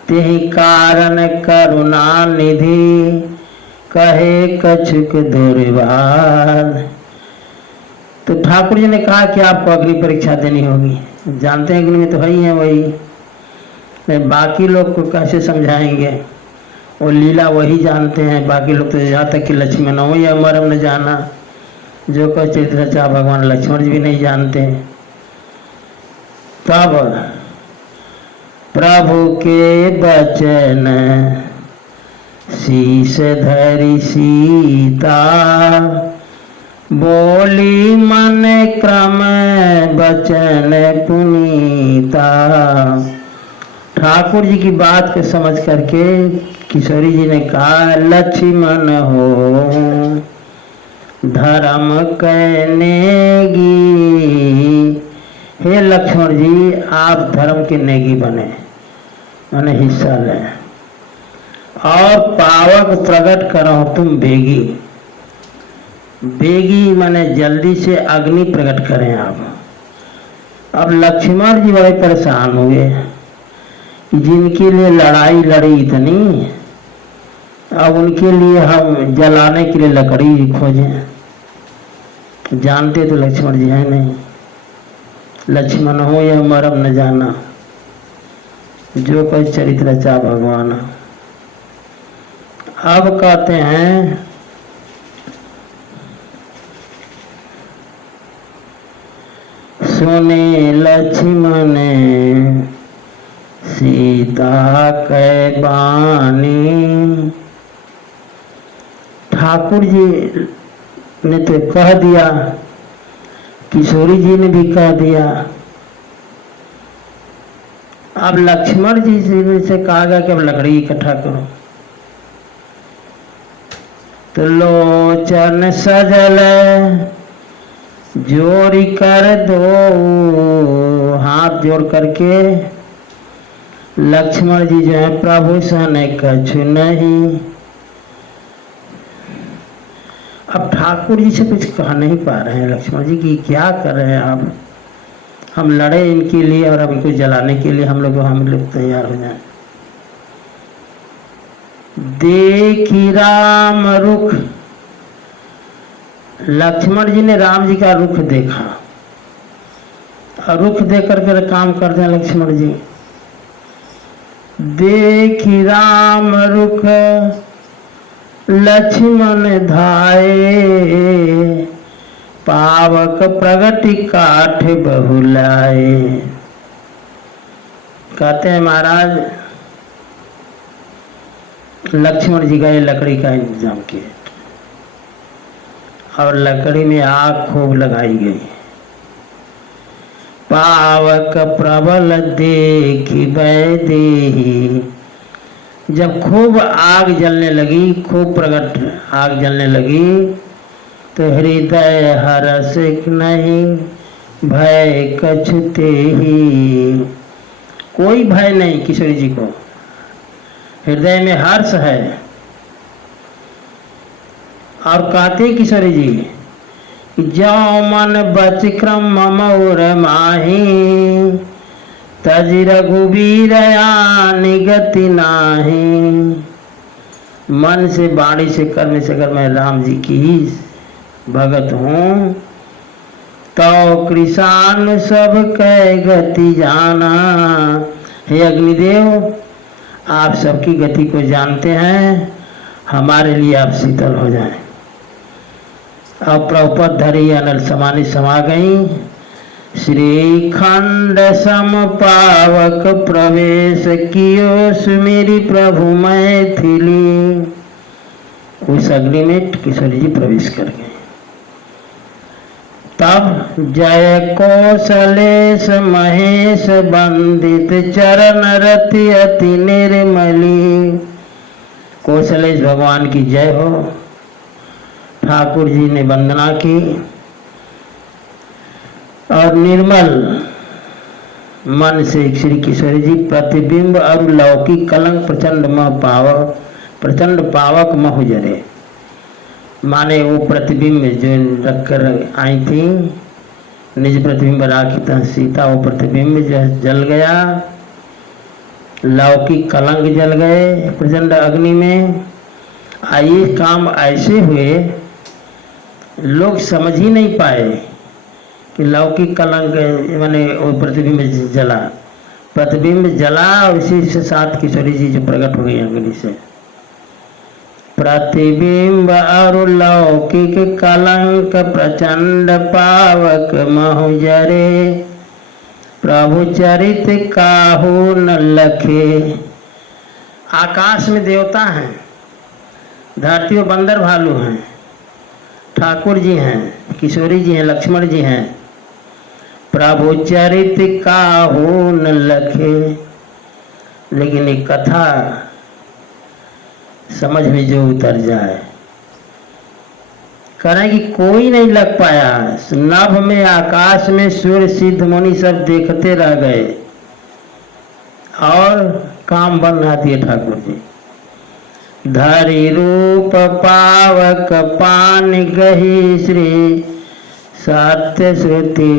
तेहि कारण करुणा निधि, कहे कछुक दुर्वार। तो ठाकुर जी ने कहा कि आपको अग्नि परीक्षा देनी होगी। जानते हैं अग्नि में तो है ही है वही, बाकी लोग को कैसे समझाएंगे? वो लीला वही जानते हैं, बाकी लोग तो यहाँ तक कि लक्ष्मण हो या मरम न जाना, जो कह चरित्र चाह भगवान लक्ष्मण जी भी नहीं जानते। तब प्रभु के बचन शीश धरी सीता, बोली मन क्रम बचन पुनीता। ठाकुर जी की बात को समझ करके किशोरी जी ने कहा, लक्ष्मण हो धर्म कहनेगी। हे लक्ष्मण जी, आप धर्म के नेगी बने, मैंने हिस्सा लें, और पावक प्रकट करो तुम बेगी। बेगी माने जल्दी से अग्नि प्रकट करें आप। अब लक्ष्मण जी बड़े परेशान हुए, जिनके लिए लड़ाई लड़ी इतनी, अब उनके लिए हम जलाने के लिए लकड़ी खोजें। जानते तो लक्ष्मण जी हैं नहीं, लक्ष्मण हो या मरम न जाना, जो कोई चरित्र चा भगवान। अब कहते हैं, सुने लक्ष्मण सीता कै बानी। ठाकुर जी ने तो कह दिया, किशोरी जी ने भी कह दिया। अब लक्ष्मण जी से कहा गया कि अब लकड़ी इकट्ठा करो। तो लोचन सजल जोड़ी कर दो, हाथ जोड़ करके लक्ष्मण जी जो है, प्रभु सन कछु नहीं। अब ठाकुर जी से कुछ कह नहीं पा रहे हैं लक्ष्मण जी की क्या कर रहे हैं आप, हम लड़े इनके लिए और अब इनको जलाने के लिए हम लोग तैयार हो जाएं। देखी राम रुख, लक्ष्मण जी ने राम जी का रुख देखा, और रुख देख करके काम करते हैं लक्ष्मण जी। देखी राम रुख लक्ष्मण धाये, पावक प्रगति काठ बहुलाए। कहते हैं महाराज, लक्ष्मण जी गए, लकड़ी का इंतजाम किए, और लकड़ी में आग खूब लगाई गई। पावक प्रबल देखी देही, जब खूब आग जलने लगी, खूब प्रकट आग जलने लगी, तो हृदय हरस नहीं भय कछुते ही। कोई भय नहीं किशोरी जी को, हृदय में हर्ष है। और कहते किशोरी जी, जो मन बच क्रम ममौर माही, तज रघुबीर निगति नाही। मन से, वाणी से, कर्म से अगर मैं राम जी की ही भगत हूँ, तो कृषान सब कै गति जाना। हे अग्निदेव, आप सबकी गति को जानते हैं, हमारे लिए आप शीतल हो जाएं। अब प्रभुपद धरी अनल समानी समा गई। श्री खंड सम पावक प्रवेश कियो सुमेरी प्रभु मैथिली। उस अग्नि में किशोरी जी प्रवेश कर गए। तब जय कौशलेश महेश वंदित चरण रति अति निर्मली। कौशलेश भगवान की जय हो। ठाकुर जी ने वंदना की और निर्मल मन से श्री किशोरी जी प्रतिबिंब और लौकिक कलंक प्रचंड पावक मह जरे। माने वो प्रतिबिंब जो रखकर आई थी, निज प्रतिबिंब राखी सीता, वो प्रतिबिंब जो जल गया, लौकिक कलंक जल गए प्रचंड अग्नि में। ये काम ऐसे हुए लोग समझ ही नहीं पाए कि लौकिक कलंक माने वो प्रतिबिंब जला, प्रतिबिंब जला और इसी से साथ किशोरी जी जो प्रकट हो गई अग्नि से। प्रतिबिंब और लौकिक कलंक प्रचंड पावक महु जरे, प्रभु चरित काहू न लखे। आकाश में देवता हैं, धरती में बंदर भालू हैं, ठाकुर जी हैं, किशोरी जी हैं, लक्ष्मण जी हैं। प्रभु चरित का हो न लखे, लेकिन एक कथा समझ में जो उतर जाए। करें कि कोई नहीं लग पाया, नभ में आकाश में सूर्य सिद्ध मुनि सब देखते रह गए और काम बन रहा दिए ठाकुर जी। धरि रूप पावक पान गही श्री सत्य श्रुति,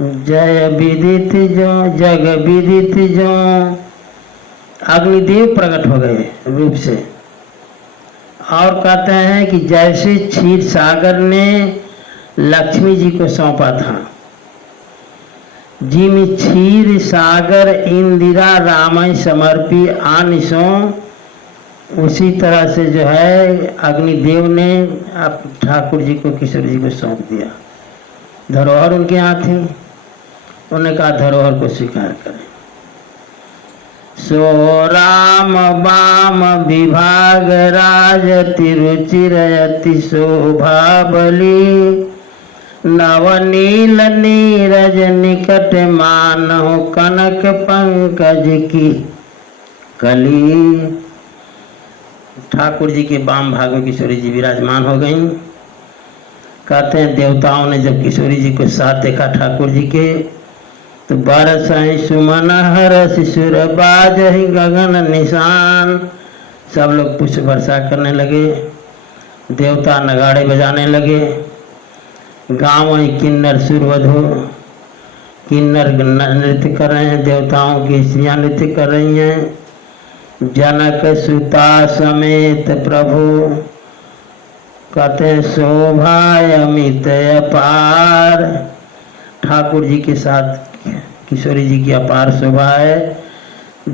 जय विदित जो जग विदित जो। अग्निदेव प्रकट हो गए रूप से और कहते हैं कि जैसे क्षीर सागर ने लक्ष्मी जी को सौंपा था, जिम क्षीर सागर इंदिरा रामय समर्पी आनिसो, उसी तरह से जो है अग्निदेव ने अब ठाकुर जी को किशोर जी को सौंप दिया। धरोहर उनके यहाँ थी, उन्होंने कहा धरोहर को स्वीकार करें। सो राम वाम विभाग राज तिरुचिर अति शोभा बली, नवनील नीरज निकट मानव कनक पंकज की कली। ठाकुर जी के वाम भाग में किशोरी जी विराजमान हो गई। कहते हैं देवताओं ने जब किशोरी जी को साथ देखा ठाकुर जी के, तो बरस सुमन हरस सुर बाजहि गगन निशान। सब लोग पुष्प वर्षा करने लगे, देवता नगाड़े बजाने लगे। गाँव किन्नर सुरवधु किन्नर नृत्य कर रहे हैं, देवताओं की स्त्रियाँ नृत्य कर रही हैं। जनक सुता समेत प्रभु, कहते हैं शोभा अमित अपार। ठाकुर जी के साथ किशोरी जी की अपार शोभा है।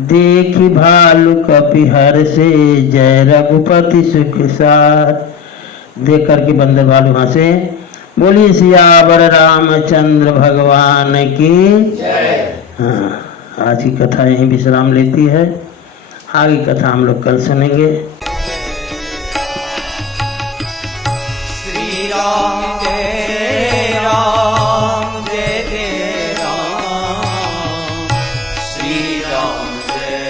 देखी भालू कपिहर से जय रघुपति सुख सार। देख करके बंदर भालू वहां से बोलिए सियावर रामचंद्र भगवान की जय। हाँ, आज की कथा यहीं विश्राम लेती है। आगे कथा हम लोग कल सुनेंगे। श्री राम जय राम जय जय राम, श्री राम जय